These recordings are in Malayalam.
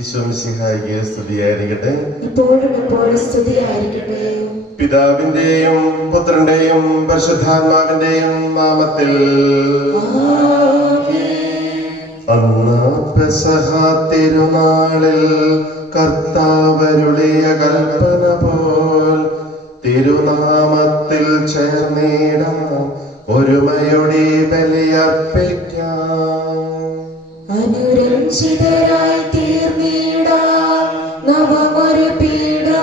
ഈശോമിശിഹായിക്ക് സ്തുതിയായിരിക്കട്ടെ. ഇപ്പോഴും എപ്പോഴും സ്തുതിയായിരിക്കട്ടെ. പിതാവിന്റെയും പുത്രന്റെയും പരിശുദ്ധാത്മാവിന്റെയും നാമത്തിൽ. അന്ന് പെസഹ തിരുനാളിൽ കർത്താവരുളിയ കൽപ്പന പോൽ തിരുനാമത്തിൽ ചേർന്നിടാം, ഒരുമയോടെ ബലിയർപ്പിക്കാം. അനുരഞ്ജിതരായി തീർന്നിടാം, നവമൊരു പീഠമൊരുക്കിടാം.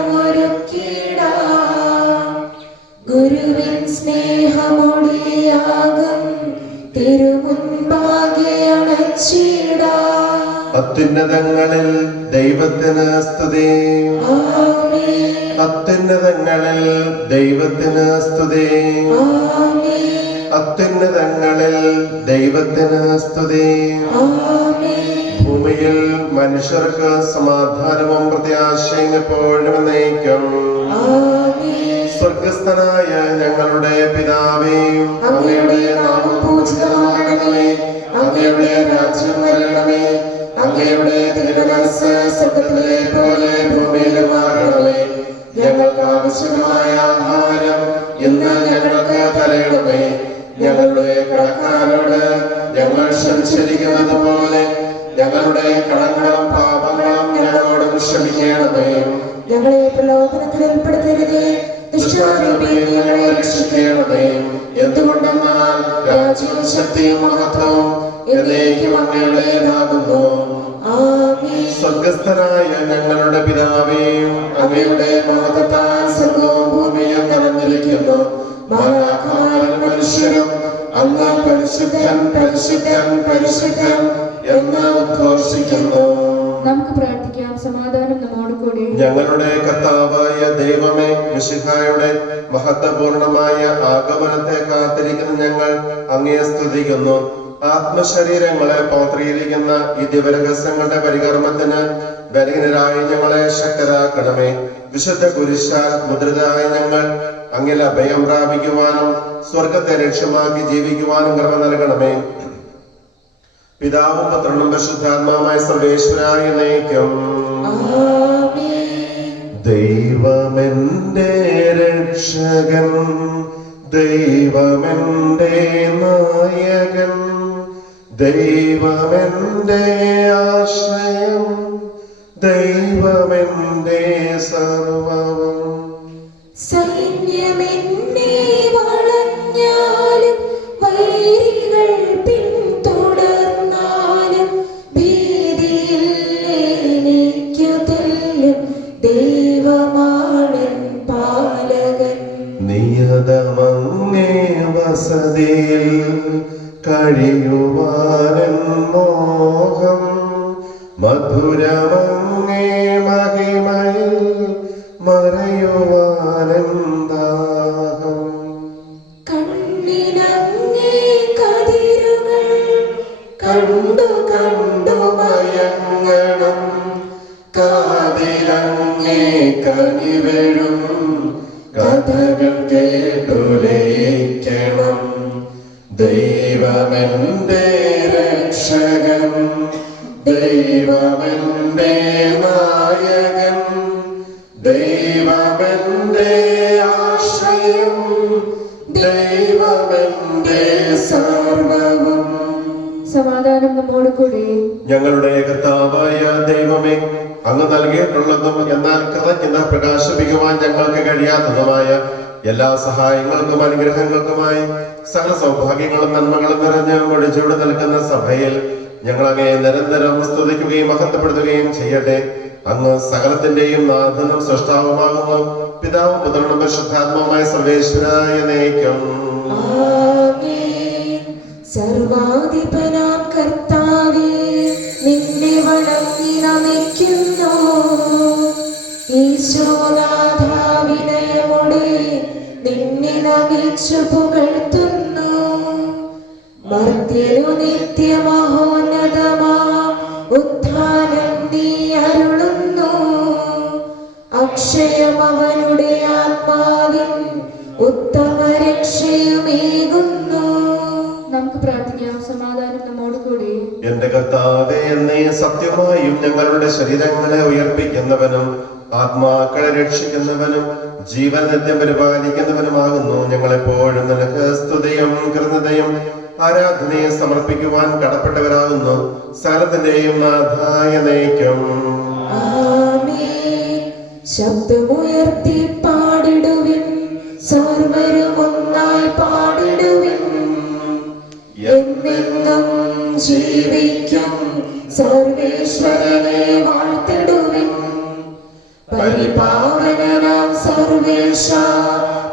ഗുരുവിൻ സ്നേഹമൊടിയാകും തിരുമുൻപാകെ അണച്ചിടാം. അത്യുന്നതങ്ങളിൽ ദൈവത്തിന് സ്തുതി. ആമേൻ. അത്യുന്നതങ്ങളിൽ ദൈവത്തിന് സ്തുതി. ആമേൻ. അത്യുന്നതങ്ങളിൽ ദൈവത്തിന് സ്തുതി. ആമേൻ. ഭൂമിയിൽ മനുഷ്യർക്ക് സമാധാനവും പ്രത്യാശയും എപ്പോഴും എന്നേക്കും. ആമേൻ. സ്വർഗസ്ഥനായ ഞങ്ങളുടെ പിതാവേ, അങ്ങയുടെ നാമം പൂജിതമാകണമേ. അങ്ങയുടെ രാജ്യം വരണമേ. അങ്ങയുടെ തിരുമനസ്സ് സ്വർഗ്ഗത്തിലെ പോലെ ഭൂമിയിലുമാകണമേ. ഞങ്ങൾക്ക് ആവശ്യമായ ആഹാരം ഇന്ന് ഞങ്ങൾക്ക് തരണമേ. ഞങ്ങളുടെ കടക്കാരോട് ഞങ്ങൾ ക്ഷമിച്ചിരിക്കുന്നത് പോലെ ഞങ്ങളുടെ കടങ്ങളും പാപങ്ങളും ഞങ്ങളോടും ക്ഷമിക്കണമേ. ഞങ്ങളെ പ്രലോഭനത്തിൽ ഉൾപ്പെടുത്തരുതേ, ദുഷ്ടാരൂപിയിൽ ഞങ്ങളെ രക്ഷിക്കണമേ. എന്തുകൊണ്ടെന്നാൽ രാജ്യവും ശക്തിയും മഹത്വവും എന്നേക്കും അങ്ങയുടേതാകുന്നു. ആമേൻ. സ്വർഗസ്ഥനായ ഞങ്ങളുടെ പിതാവേ, അങ്ങയുടെ മഹത്വത്താൽ സ്വർഗ്ഗവും ഭൂമിയും നിറഞ്ഞിരിക്കുന്നു. മാലാഖമാരും മനുഷ്യരും അങ്ങ് പരിശുദ്ധൻ പരിശുദ്ധൻ പരിശുദ്ധൻ എന്ന് ഉദ്ഘോഷിക്കുന്നു. നമുക്ക് പ്രാർത്ഥിക്കാം. സമാധാനം നമ്മോട് കൂടി. ഞങ്ങളുടെ കർത്താവായ ദൈവമേ, മിശിഹായുടെ മഹത്വപൂർണമായ ആഗമനത്തെ കാത്തിരിക്കുന്ന ഞങ്ങൾ അങ്ങയെ സ്തുതിക്കുന്നു. ആത്മശരീരങ്ങളെ പൗത്രീകരിക്കുന്ന ഈ ദിവരഹസ്യങ്ങളുടെ പരികർമ്മത്തിന് ബലഹീനരായി ഞങ്ങളെ ശക്തരാക്കണമേ. വിശുദ്ധ കുരിശാൽ മുദ്രിതരായ ഞങ്ങൾ അങ്ങിൽ അഭയം പ്രാപിക്കുവാനും സ്വർഗത്തെ ലക്ഷ്യമാക്കി ജീവിക്കുവാനും കൃപ നൽകണമേ. പിതാവും പുത്രനും പരിശുദ്ധാത്മാവുമായ സർവേശ്വരായ നയിക്കും. ദൈവമെന്റെ രക്ഷകൻ, ദൈവമെന്റെ നായകൻ, ദൈവമെന്റെ ആശ്രയം, ദൈവമെന്റെ സർവവും. സൈന്യമെന്നെ വളഞ്ഞാലും വൈരികൾ പിന്തുടർന്നാലും ഭീതിയില്ലെനിക്കു തെല്ലും ദൈവമാണൻ പാലകൻ. നിയതമങ്ങേ വസതിയിൽ കഴിയുവാനൻ മോഹം, മധുരമങ്ങേ മഹിമയിൽ മറയുവാനൻ ദാഹം. കണ്ണിനങ്ങേ കതിരുകൾ കണ്ടു കണ്ടു മയങ്ങണം, കാതിലങ്ങേ കനിവെഴും കഥകൾ കേട്ടുലയിക്കണം. ദൈവമെന്റെ രക്ഷകൻ, ദൈവമെന്റെ നായകൻ, ദൈവമെന്റെ ആശ്രയം, ദൈവമെന്റെ സർവവും. സമാധാനം നമ്മോട് കൂടി. ഞങ്ങളുടെ കർത്താവായ ദൈവമേ, അങ്ങ് നൽകിയിട്ടുള്ളതും എന്നാൽ കൃതജ്ഞത പ്രകാശിപ്പിക്കുവാൻ ഞങ്ങൾക്ക് കഴിയാത്തതുമായ എല്ലാ സഹായങ്ങൾക്കും അനുഗ്രഹങ്ങൾക്കുമായി സകല സൗഭാഗ്യങ്ങളും നന്മകളും നിറഞ്ഞ് ഒഴിച്ചുവിടെ നിൽക്കുന്ന സഭയിൽ ഞങ്ങൾ അങ്ങയെ നിരന്തരം സ്തുതിക്കുകയും മഹത്വപ്പെടുത്തുകയും ചെയ്യട്ടെ. അങ്ങ് സകലത്തിന്റെയും നാഥനും സൃഷ്ടാവുമാകുന്നു. പിതാവും പുത്രനും പരിശുദ്ധാത്മാവുമായ സർവേശ്വരായ നയിക്കും. സർവാധിപനാം കർത്താവേ, നിന്നെ വണങ്ങി നമിക്കുന്നു. ഈശോനാഥാ, വിനയമോടെ നിന്നെ നമിച്ചു പുകഴ്ത്തുന്നു. മർത്യനു നിത്യമഹോന്നതമാ ഉത്ഥാനം നീ അരുളുന്നു. അക്ഷയം അവനുടെ ആത്മാവിൻ ഉത്തമ രക്ഷയുമേകുന്നു. നമുക്ക് പ്രാർത്ഥിക്കാം. സമാധാനം നമ്മോട് കൂടി. എന്റെ കർത്താവേ, നീ സത്യമായും ഞങ്ങളുടെ ശരീരങ്ങളെ ഉയർപ്പിക്കുന്നവനും ആത്മാക്കളെ രക്ഷിക്കുന്നവനും ജീവൻ നിത്യം പരിപാലിക്കുന്നവനുമാകുന്നു. ഞങ്ങളെപ്പോഴും നിനക്ക് സ്തുതിയും കൃതജ്ഞതയും ആരാധനയും സമർപ്പിക്കുവാൻ കടപ്പെട്ടവരാകുന്നു. സകലത്തിന്റെയും നാഥായ നയിക്കും. ആമേൻ. ശബ്ദമുയർത്തി പാടിടുവിൻ, സർവരും ഒന്നായി പാടിടുവിൻ. എന്നെന്നും ജീവിക്കും സർവേശ്വരനെ വാഴ്ത്തിടുവിൻ. പരിപാവനനാം സർവേശ,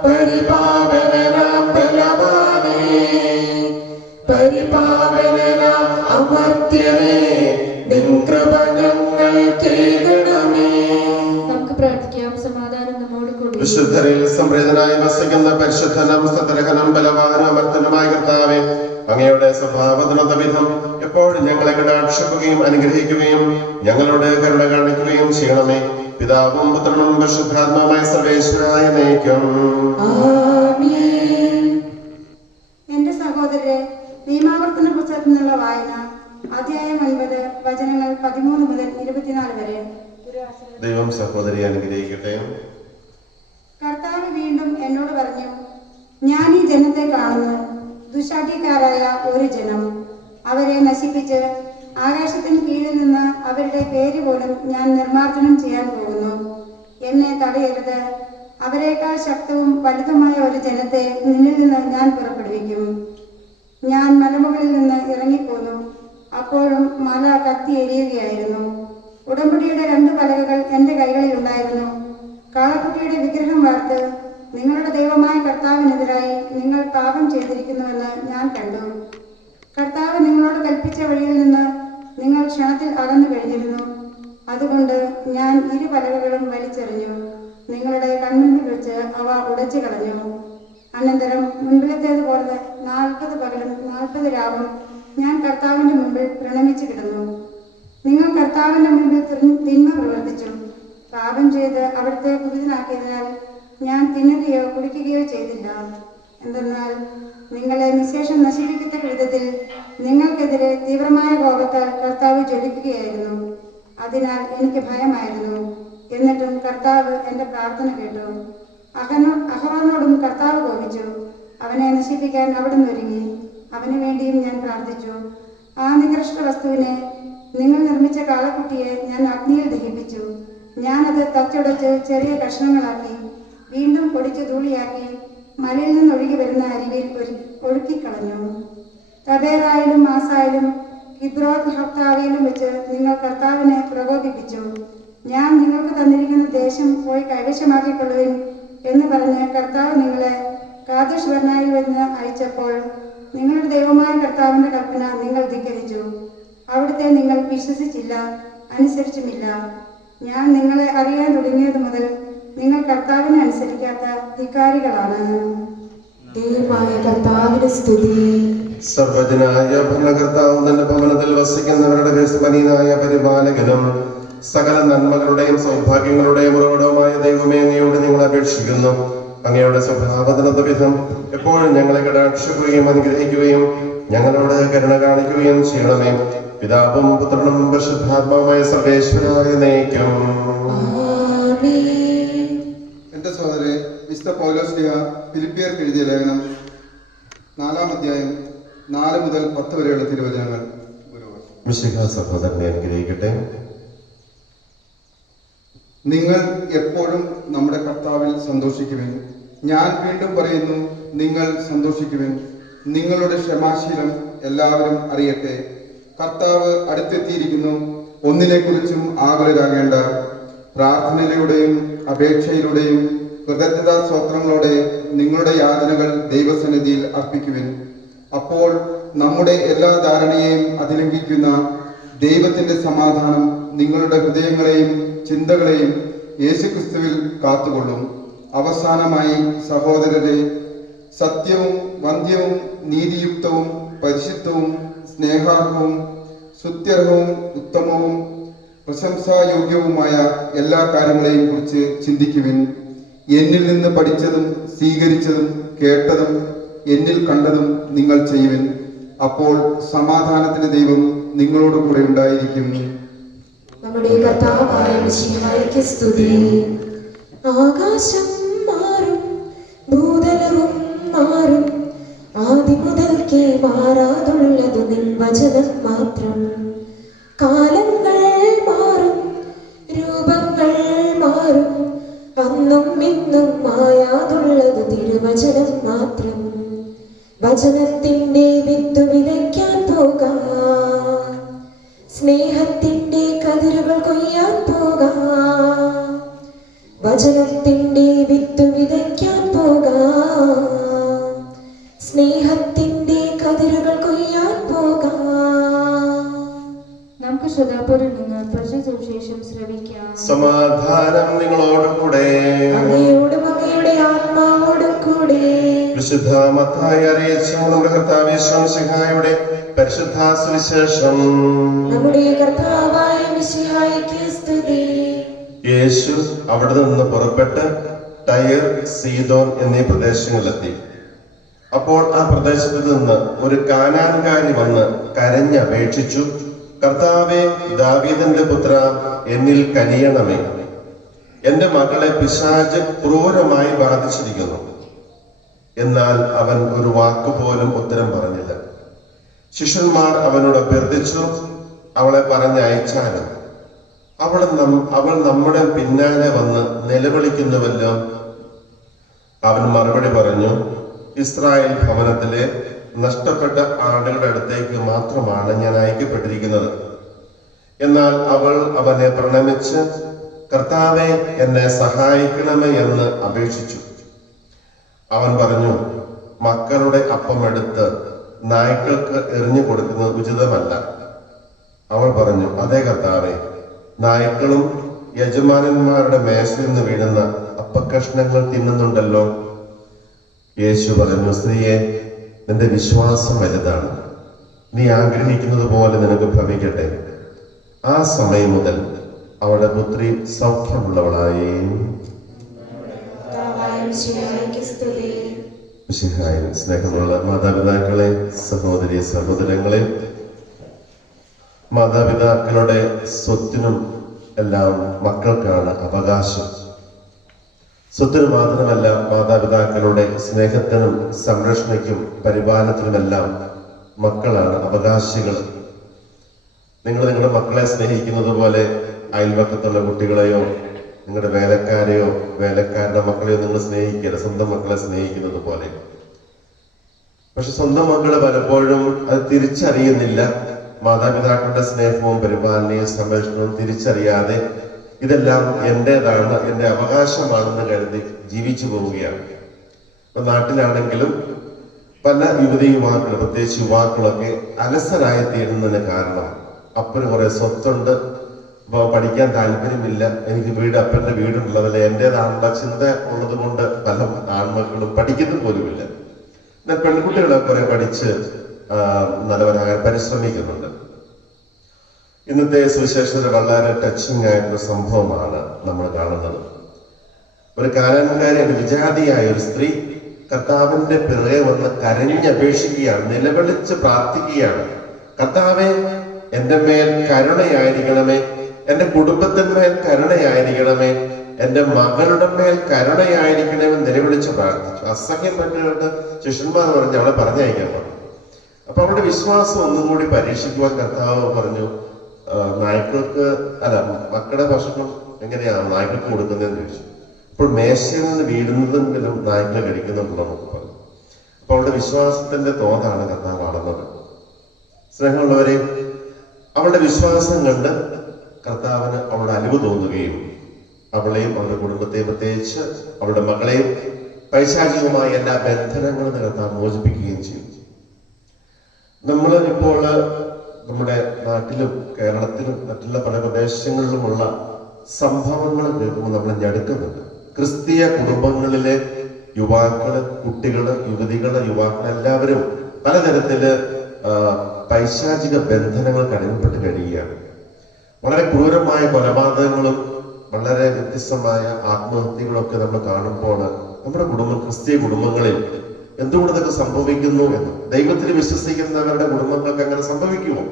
പരിപാവനനാം ബലവാനേ, പരിപാവനനാം അമർത്യനേ, നിൻ കൃപ ഞങ്ങൾ കേൾക്കണമേ. നമുക്ക് പ്രാർത്ഥിക്കാം. സമാധാനം നമ്മോട് കൂടി. വിശുദ്ധരിൽ സംപ്രീതനായി വസിക്കുന്ന പരിശുദ്ധനും സതരഹനും ബലവാനും അമർത്തനുമായ കർത്താവേ, അങ്ങയുടെ സ്വഭാവത്തിനൊത്ത വിധം എപ്പോഴും ഞങ്ങളെ കടാക്ഷിക്കുകയും അനുഗ്രഹിക്കുകയും ഞങ്ങളോട് കരുണ കാണിക്കുകയും ചെയ്യണമേ. പിതാവും പുത്രനും പരിശുദ്ധാത്മാവുമായ സർവേശ്വരനായ നയിക്കും. എന്റെ സഹോദരരെ, നിയമാവർത്തന പുസ്തകത്തിൽ നിന്നുള്ള വായന, അധ്യായം 9, വചനങ്ങൾ 13 മുതൽ 24 വരെ. ദൈവം സഹോദരി അനുഗ്രഹിക്കട്ടെ. കർത്താവ് വീണ്ടും എന്നോട് പറഞ്ഞു, ഞാൻ ഈ ജനത്തെ കാണുന്നു, ദുശാഠ്യക്കാരായ ഒരു ജനം. അവരെ നശിപ്പിച്ച് ആകാശത്തിന് കീഴിൽ നിന്ന് അവരുടെ പേര് പോലും ഞാൻ നിർമ്മാർജ്ജനം ചെയ്യാൻ പോകുന്നു. എന്നെ തടയരുത്. അവരെക്കാൾ ശക്തവും വലുതുമായ ഒരു ജനത്തെ നിന്നിൽ നിന്ന് ഞാൻ പുറപ്പെടുവിക്കും. ഞാൻ മലമുകളിൽ നിന്ന് ഇറങ്ങിപ്പോന്നു. അപ്പോഴും മല കത്തി എരിയുകയായിരുന്നു. ഉടമ്പടിയുടെ 2 പലകകൾ എന്റെ കൈകളിൽ ഉണ്ടായിരുന്നു. കാളക്കുട്ടിയുടെ വിഗ്രഹം വാർത്ത് നിങ്ങളുടെ ദൈവമായ കർത്താവിനെതിരായി നിങ്ങൾ പാപം ചെയ്തിരിക്കുന്നുവെന്ന് ഞാൻ കണ്ടു. കർത്താവ് നിങ്ങളോട് കൽപ്പിച്ച വഴിയിൽ നിന്ന് നിങ്ങൾ ക്ഷണത്തിൽ അകന്നു കഴിഞ്ഞിരുന്നു. അതുകൊണ്ട് ഞാൻ 2 പലകകളും വലിച്ചെറിഞ്ഞു. നിങ്ങളുടെ കൺമുമ്പിൽ വെച്ച് അവ ഉടച്ചു കളഞ്ഞു. അനന്തരം മുൻപിലത്തേതുപോലെ 40 പകലും 40 രാവും ഞാൻ കർത്താവിന്റെ മുമ്പിൽ പ്രണമിച്ചു കിടന്നു. നിങ്ങൾ കർത്താവിന്റെ മുമ്പിൽ തിന്മ പ്രവർത്തിച്ചു. പാപം ചെയ്ത് അവിടുത്തെ കുപിതനാക്കിയതിനാൽ ഞാൻ തിന്നുകയോ കുടിക്കുകയോ ചെയ്തില്ല. എന്തെന്നാൽ നിങ്ങളെ നിശേഷം നശിപ്പിക്കത്തക്ക വിധത്തിൽ നിങ്ങൾക്കെതിരെ തീവ്രമായ കോപത്താൽ കർത്താവ് ജ്വലിക്കുകയായിരുന്നു. അതിനാൽ എനിക്ക് ഭയമായിരുന്നു. എന്നിട്ടും കർത്താവ് എന്റെ പ്രാർത്ഥന കേട്ടു. അഹറോനോടും കർത്താവ് കോപിച്ചു. അവനെ നശിപ്പിക്കാൻ അവിടുന്ന് ഒരുങ്ങി. അവന് വേണ്ടിയും ഞാൻ പ്രാർത്ഥിച്ചു. ആ നികൃഷ്ട വസ്തുവിനെ, നിങ്ങൾ നിർമ്മിച്ച കാളക്കുട്ടിയെ ഞാൻ അഗ്നിയിൽ ദഹിപ്പിച്ചു. ഞാനത് തച്ചുടച്ച് ചെറിയ കഷ്ണങ്ങളാക്കി വീണ്ടും പൊടിച്ച് ധൂളിയാക്കി മലയിൽ നിന്നൊഴുകി വരുന്ന അരുവിയിൽ ഒഴുക്കിക്കളഞ്ഞു. തബേറായാലും മാസായാലും കിബ്രോത്ത് ഹഫ്താവയിലും വെച്ച് നിങ്ങൾ കർത്താവിനെ പ്രകോപിപ്പിച്ചു. ഞാൻ നിങ്ങൾക്ക് തന്നിരിക്കുന്ന ദേശം പോയി കൈവശമാക്കിക്കൊള്ളുവിൻ എന്ന് പറഞ്ഞ് കർത്താവ് നിങ്ങളെ കാദേശ് ബർണയിൽ നിന്ന് അയച്ചപ്പോൾ നിങ്ങളുടെ ദൈവമായ കർത്താവിന്റെ കൽപ്പന നിങ്ങൾ ധിക്കരിച്ചു. അവിടുത്തെ നിങ്ങൾ വിശ്വസിച്ചില്ല, അനുസരിച്ചുമില്ല. ഞാൻ നിങ്ങളെ അറിയാൻ തുടങ്ങിയത് മുതൽ നിങ്ങൾ കർത്താവിനെ അനുസരിക്കാത്ത ധിക്കാരികളാണ്. ദൈവമായ കർത്താവിന് സ്തുതി. സർവ്വജനായ ഭരണകർത്താവ് തന്റെ ഭവനത്തിൽ വസിക്കുന്നവരുടെ വിസ്മരണീയനായ പരിപാലകനും സകല നന്മകളുടെയും സൗഭാഗ്യങ്ങളുടെയും ഉറവിടവുമായ ദൈവമേ, അങ്ങയോട് ഞങ്ങൾ അപേക്ഷിക്കുന്നു. അങ്ങയുടെ സ്വഭാവത്തിനൊത്ത വിധം എപ്പോഴും ഞങ്ങളെ കടാക്ഷിക്കുകയും അനുഗ്രഹിക്കുകയും ഞങ്ങളോട് കരുണ കാണിക്കുകയും ചെയ്യണമേ. പിതാവും പുത്രനും പരിശുദ്ധാത്മാവുമായ സർവേശ്വരനായ നയിക്കും. എന്റെ സഹോദരരെ, വിശുദ്ധ പൗലോസ്ലീഹ ഫിലിപ്പിയർക്ക് എഴുതിയ ലേഖനം 4-ാം അധ്യായം 4 മുതൽ 10 വരെയുള്ള തിരുവചനങ്ങൾ. മിശിഹാ സഹോദരനെ അനുഗ്രഹിക്കട്ടെ. നിങ്ങൾ എപ്പോഴും നമ്മുടെ കർത്താവിൽ സന്തോഷിക്കുവിൻ. ഞാൻ വീണ്ടും പറയുന്നു, നിങ്ങൾ സന്തോഷിക്കുവിൻ. നിങ്ങളുടെ ക്ഷമാശീലം എല്ലാവരും അറിയട്ടെ. കർത്താവ് അടുത്തെത്തിയിരിക്കുന്നു. ഒന്നിനെക്കുറിച്ചും ആകുലരാകേണ്ട. പ്രാർത്ഥനയിലൂടെയും അപേക്ഷയിലൂടെയും കൃതജ്ഞതാ സ്തോത്രങ്ങളോടെ നിങ്ങളുടെ യാതനകൾ ദൈവസന്നിധിയിൽ അർപ്പിക്കുവിൻ. അപ്പോൾ നമ്മുടെ എല്ലാ ധാരണയെയും അതിലംഘിക്കുന്ന ദൈവത്തിന്റെ സമാധാനം നിങ്ങളുടെ ഹൃദയങ്ങളെയും ചിന്തകളെയും യേശുക്രിസ്തുവിൽ കാത്തുകൊള്ളും. അവസാനമായി സഹോദരരെ, സത്യവും വന്ധ്യവും നീതിയുക്തവും പരിശുദ്ധവും സ്നേഹാർഹവും സ്തുത്യർഹവും ഉത്തമവും പ്രശംസായോഗ്യവുമായ എല്ലാ കാര്യങ്ങളെയും കുറിച്ച് ചിന്തിക്കുവിൻ. എന്നിൽ നിന്ന് പഠിച്ചതും സ്വീകരിച്ചതും കേട്ടതും എന്നിൽ കണ്ടതും നിങ്ങൾ ചെയ്യുവിൻ. അപ്പോൾ സമാധാനത്തിന്റെ ദൈവം നിങ്ങളോട് കൂടെ ഉണ്ടായിരിക്കും. നമ്മുടെ കർത്താവായ മിശിഹായ്ക്ക് സ്തുതി. ആകാശം മാറും, ഭൂതലവും മാറും, ആദ്യം മുതൽക്കേ മാറാതുള്ളത് നിൻ വചനം മാത്രം. കാലങ്ങൾ മാറും, രൂപങ്ങൾ മാറും, അന്നും ഇന്നും മായാതുള്ളത് തിരുവചനം മാത്രം. വചനത്തിന്റെ വിത്ത് വിതയ്ക്കാൻ പോകാം, സ്നേഹത്തിന്റെ കതിരുകൾ കൊയ്യാൻ പോകാം. വചനത്തിന്റെ വിത്ത് വിതയ്ക്കാൻ പോകാം, സ്നേഹത്തിന്റെ കതിരുകൾ കൊയ്യാൻ പോകാം. നമുക്ക് ശ്രദ്ധാപൂർവം നിന്ന് പ്രജസുവിശേഷം ശ്രവിക്കാം. സമാധാനം നിങ്ങളോട് കൂടെ. അങ്ങയോടും അങ്ങയുടെ ആത്മാവോടും കൂടെ. വിശുദ്ധ മത്തായി അറിയിച്ച നമ്മുടെ കർത്താവ് യേശു മിശിഹായുടെ പരിശുദ്ധ സുവിശേഷം. നമ്മുടെ കർത്താവായ മിശിഹായ്ക്ക് സ്തുതി. യേശു അവിടെ നിന്ന് പുറപ്പെട്ട് ടയർ, സീദോൻ എന്നീ പ്രദേശങ്ങളിലെത്തി. അപ്പോൾ ആ പ്രദേശത്ത് നിന്ന് ഒരു കാനാൻകാരി വന്ന് കരഞ്ഞപേക്ഷിച്ചു, കർത്താവേ, ദാവീദിന്റെ പുത്ര, എന്നിൽ കനിയണമേ. എന്റെ മകളെ പിശാച് ക്രൂരമായി ബാധിച്ചിരിക്കുന്നു. എന്നാൽ അവൻ ഒരു വാക്കുപോലും ഉത്തരം പറഞ്ഞില്ല. ശിഷ്യന്മാർ അവനോട് അഭ്യർത്ഥിച്ചു, അവളെ പറഞ്ഞയച്ചാലും. അവൾ നമ്മുടെ പിന്നാലെ വന്ന് നിലവിളിക്കുന്നുവല്ലോ. അവൻ മറുപടി പറഞ്ഞു, ഇസ്രായേൽ ഭവനത്തിലെ നഷ്ടപ്പെട്ട ആടുകളുടെ അടുത്തേക്ക് മാത്രമാണ് ഞാൻ അയക്കപ്പെട്ടിരിക്കുന്നത്. എന്നാൽ അവൾ അവനെ പ്രണമിച്ച്, കർത്താവെ, എന്നെ സഹായിക്കണമേ എന്ന് അപേക്ഷിച്ചു. അവൻ പറഞ്ഞു, മക്കളുടെ അപ്പം എടുത്ത് നായ്ക്കൾക്ക് എറിഞ്ഞു കൊടുക്കുന്നത് ഉചിതമല്ല. അവൾ പറഞ്ഞു, അതേ കർത്താവെ, നായ്ക്കളും യജമാനന്മാരുടെ മേശയിൽ നിന്ന് വീഴുന്ന അപ്പക്കഷ്ണങ്ങൾ തിന്നുന്നുണ്ടല്ലോ. യേശു പറഞ്ഞു, സ്ത്രീയെ, നിന്റെ വിശ്വാസം വലുതാണ്. നീ ആഗ്രഹിക്കുന്നത് പോലെ നിനക്ക് ഭവിക്കട്ടെ. ആ സമയം മുതൽ അവളുടെ പുത്രി സൗഖ്യമുള്ളവളായി. മിശിഹായിൽ സ്നേഹമുള്ള മാതാപിതാക്കളെ, സഹോദരി സഹോദരങ്ങളെ, മാതാപിതാക്കളുടെ സ്വത്തിനും എല്ലാം മക്കൾക്കാണ് അവകാശം. സ്വത്തിന് മാത്രമല്ല, മാതാപിതാക്കളുടെ സ്നേഹത്തിനും സംരക്ഷണയ്ക്കും പരിപാലനത്തിനുമെല്ലാം മക്കളാണ് അവകാശികൾ. നിങ്ങൾ നിങ്ങളുടെ മക്കളെ സ്നേഹിക്കുന്നത് പോലെ അയൽവക്കത്തുള്ള കുട്ടികളെയോ നിങ്ങളുടെ വേലക്കാരെയോ വേലക്കാരുടെ മക്കളെയോ നിങ്ങൾ സ്നേഹിക്കരുത്, സ്വന്തം മക്കളെ സ്നേഹിക്കുന്നത് പോലെ. പക്ഷെ സ്വന്തം മക്കളെ പലപ്പോഴും അത് തിരിച്ചറിയുന്നില്ല. മാതാപിതാക്കളുടെ സ്നേഹവും പരിപാലനയും സംരക്ഷണവും തിരിച്ചറിയാതെ ഇതെല്ലാം എന്റേതാണ്, എന്റെ അവകാശമാണെന്ന് കരുതി ജീവിച്ചു പോവുകയാണ്. ഇപ്പൊ നാട്ടിലാണെങ്കിലും പല യുവതിയുവാക്കൾ, പ്രത്യേകിച്ച് യുവാക്കളൊക്കെ അലസരായി തീരുന്നതിന് കാരണം അപ്പന് കുറെ സ്വത്തുണ്ട്, അപ്പൊ പഠിക്കാൻ താല്പര്യമില്ല, എനിക്ക് അപ്പന്റെ വീടുള്ളതല്ല, എന്റേതാണുള്ള ചിന്ത ഉള്ളത് കൊണ്ട് പല ആൺമക്കളും പഠിക്കുന്ന പോലുമില്ല. എന്നാൽ പെൺകുട്ടികളെ കുറെ പഠിച്ച് നല്ലവരാകാൻ പരിശ്രമിക്കുന്നുണ്ട്. ഇന്നത്തെ സുവിശേഷത്തിൽ വളരെ ടച്ചിങ് ആയിട്ടുള്ള സംഭവമാണ് നമ്മൾ കാണുന്നത്. ഒരു കാനാൻകാരി, ഒരു വിജാതിയായ ഒരു സ്ത്രീ കർത്താവിന്റെ പിറകെ വന്ന് കരഞ്ഞപേക്ഷിക്കുകയാണ്, നിലവിളിച്ച് പ്രാർത്ഥിക്കുകയാണ്. കർത്താവെ, എന്റെ മേൽ കരുണയായിരിക്കണമേ, എന്റെ കുടുംബത്തിന്മേൽ കരുണയായിരിക്കണമേ, എന്റെ മകളുടെ മേൽ കരുണയായിരിക്കണമെന്ന് നിലവിളിച്ച് പ്രാർത്ഥിച്ചു. അസഹ്യം പറ്റുകൊണ്ട് ശിഷ്യന്മാർ പറഞ്ഞ് അവളെ പറഞ്ഞയക്കാൻ പറഞ്ഞു. അപ്പൊ അവളുടെ വിശ്വാസം ഒന്നും കൂടി പരീക്ഷിക്കുവാൻ കർത്താവ് പറഞ്ഞു, നായ്ക്കൾക്ക് മക്കളുടെ ഭക്ഷണം എങ്ങനെയാണ് നായ്ക്കൾക്ക് കൊടുക്കുന്നതെന്ന് ചോദിച്ചു. അപ്പോൾ മേശയിൽ നിന്ന് വീഴുന്നതെങ്കിലും നായ്ക്കൾ കഴിക്കുന്നുണ്ടല്ലോ എന്നൊക്കെ പറഞ്ഞു. അപ്പൊ അവളുടെ വിശ്വാസത്തിന്റെ തോതാണ് കർത്താവ് അളന്നത്. സ്നേഹമുള്ളവരെ, അവളുടെ വിശ്വാസം കണ്ട് കർത്താവിന് അവളുടെ അലിവ് തോന്നുകയും അവളെയും അവളുടെ കുടുംബത്തെയും പ്രത്യേകിച്ച് അവളുടെ മകളെയും പൈശാചികമായ എല്ലാ ബന്ധനങ്ങളും കർത്താവ് മോചിപ്പിക്കുകയും ചെയ്തു. നമ്മൾ ഇപ്പോൾ നമ്മുടെ നാട്ടിലും കേരളത്തിലും മറ്റുള്ള പല പ്രദേശങ്ങളിലുമുള്ള സംഭവങ്ങൾ കേൾക്കുമ്പോൾ നമ്മൾ ഞെടുക്കുന്നുണ്ട്. ക്രിസ്തീയ കുടുംബങ്ങളിലെ യുവാക്കള്, കുട്ടികള്, യുവതികള്, യുവാക്കൾ എല്ലാവരും പലതരത്തില് പൈശാചിക ബന്ധനങ്ങൾക്ക് അടിമപ്പെട്ട് കഴിയുകയാണ്. വളരെ ക്രൂരമായ കൊലപാതകങ്ങളും വളരെ വ്യത്യസ്തമായ ആത്മഹത്യകളൊക്കെ നമ്മൾ കാണുമ്പോൾ നമ്മുടെ ക്രിസ്തീയ കുടുംബങ്ങളിൽ എന്തുകൊണ്ട് ഇതൊക്കെ സംഭവിക്കുന്നു എന്ന്, ദൈവത്തിൽ വിശ്വസിക്കുന്നവരുടെ കുടുംബങ്ങൾക്ക് അങ്ങനെ സംഭവിക്കുമോ?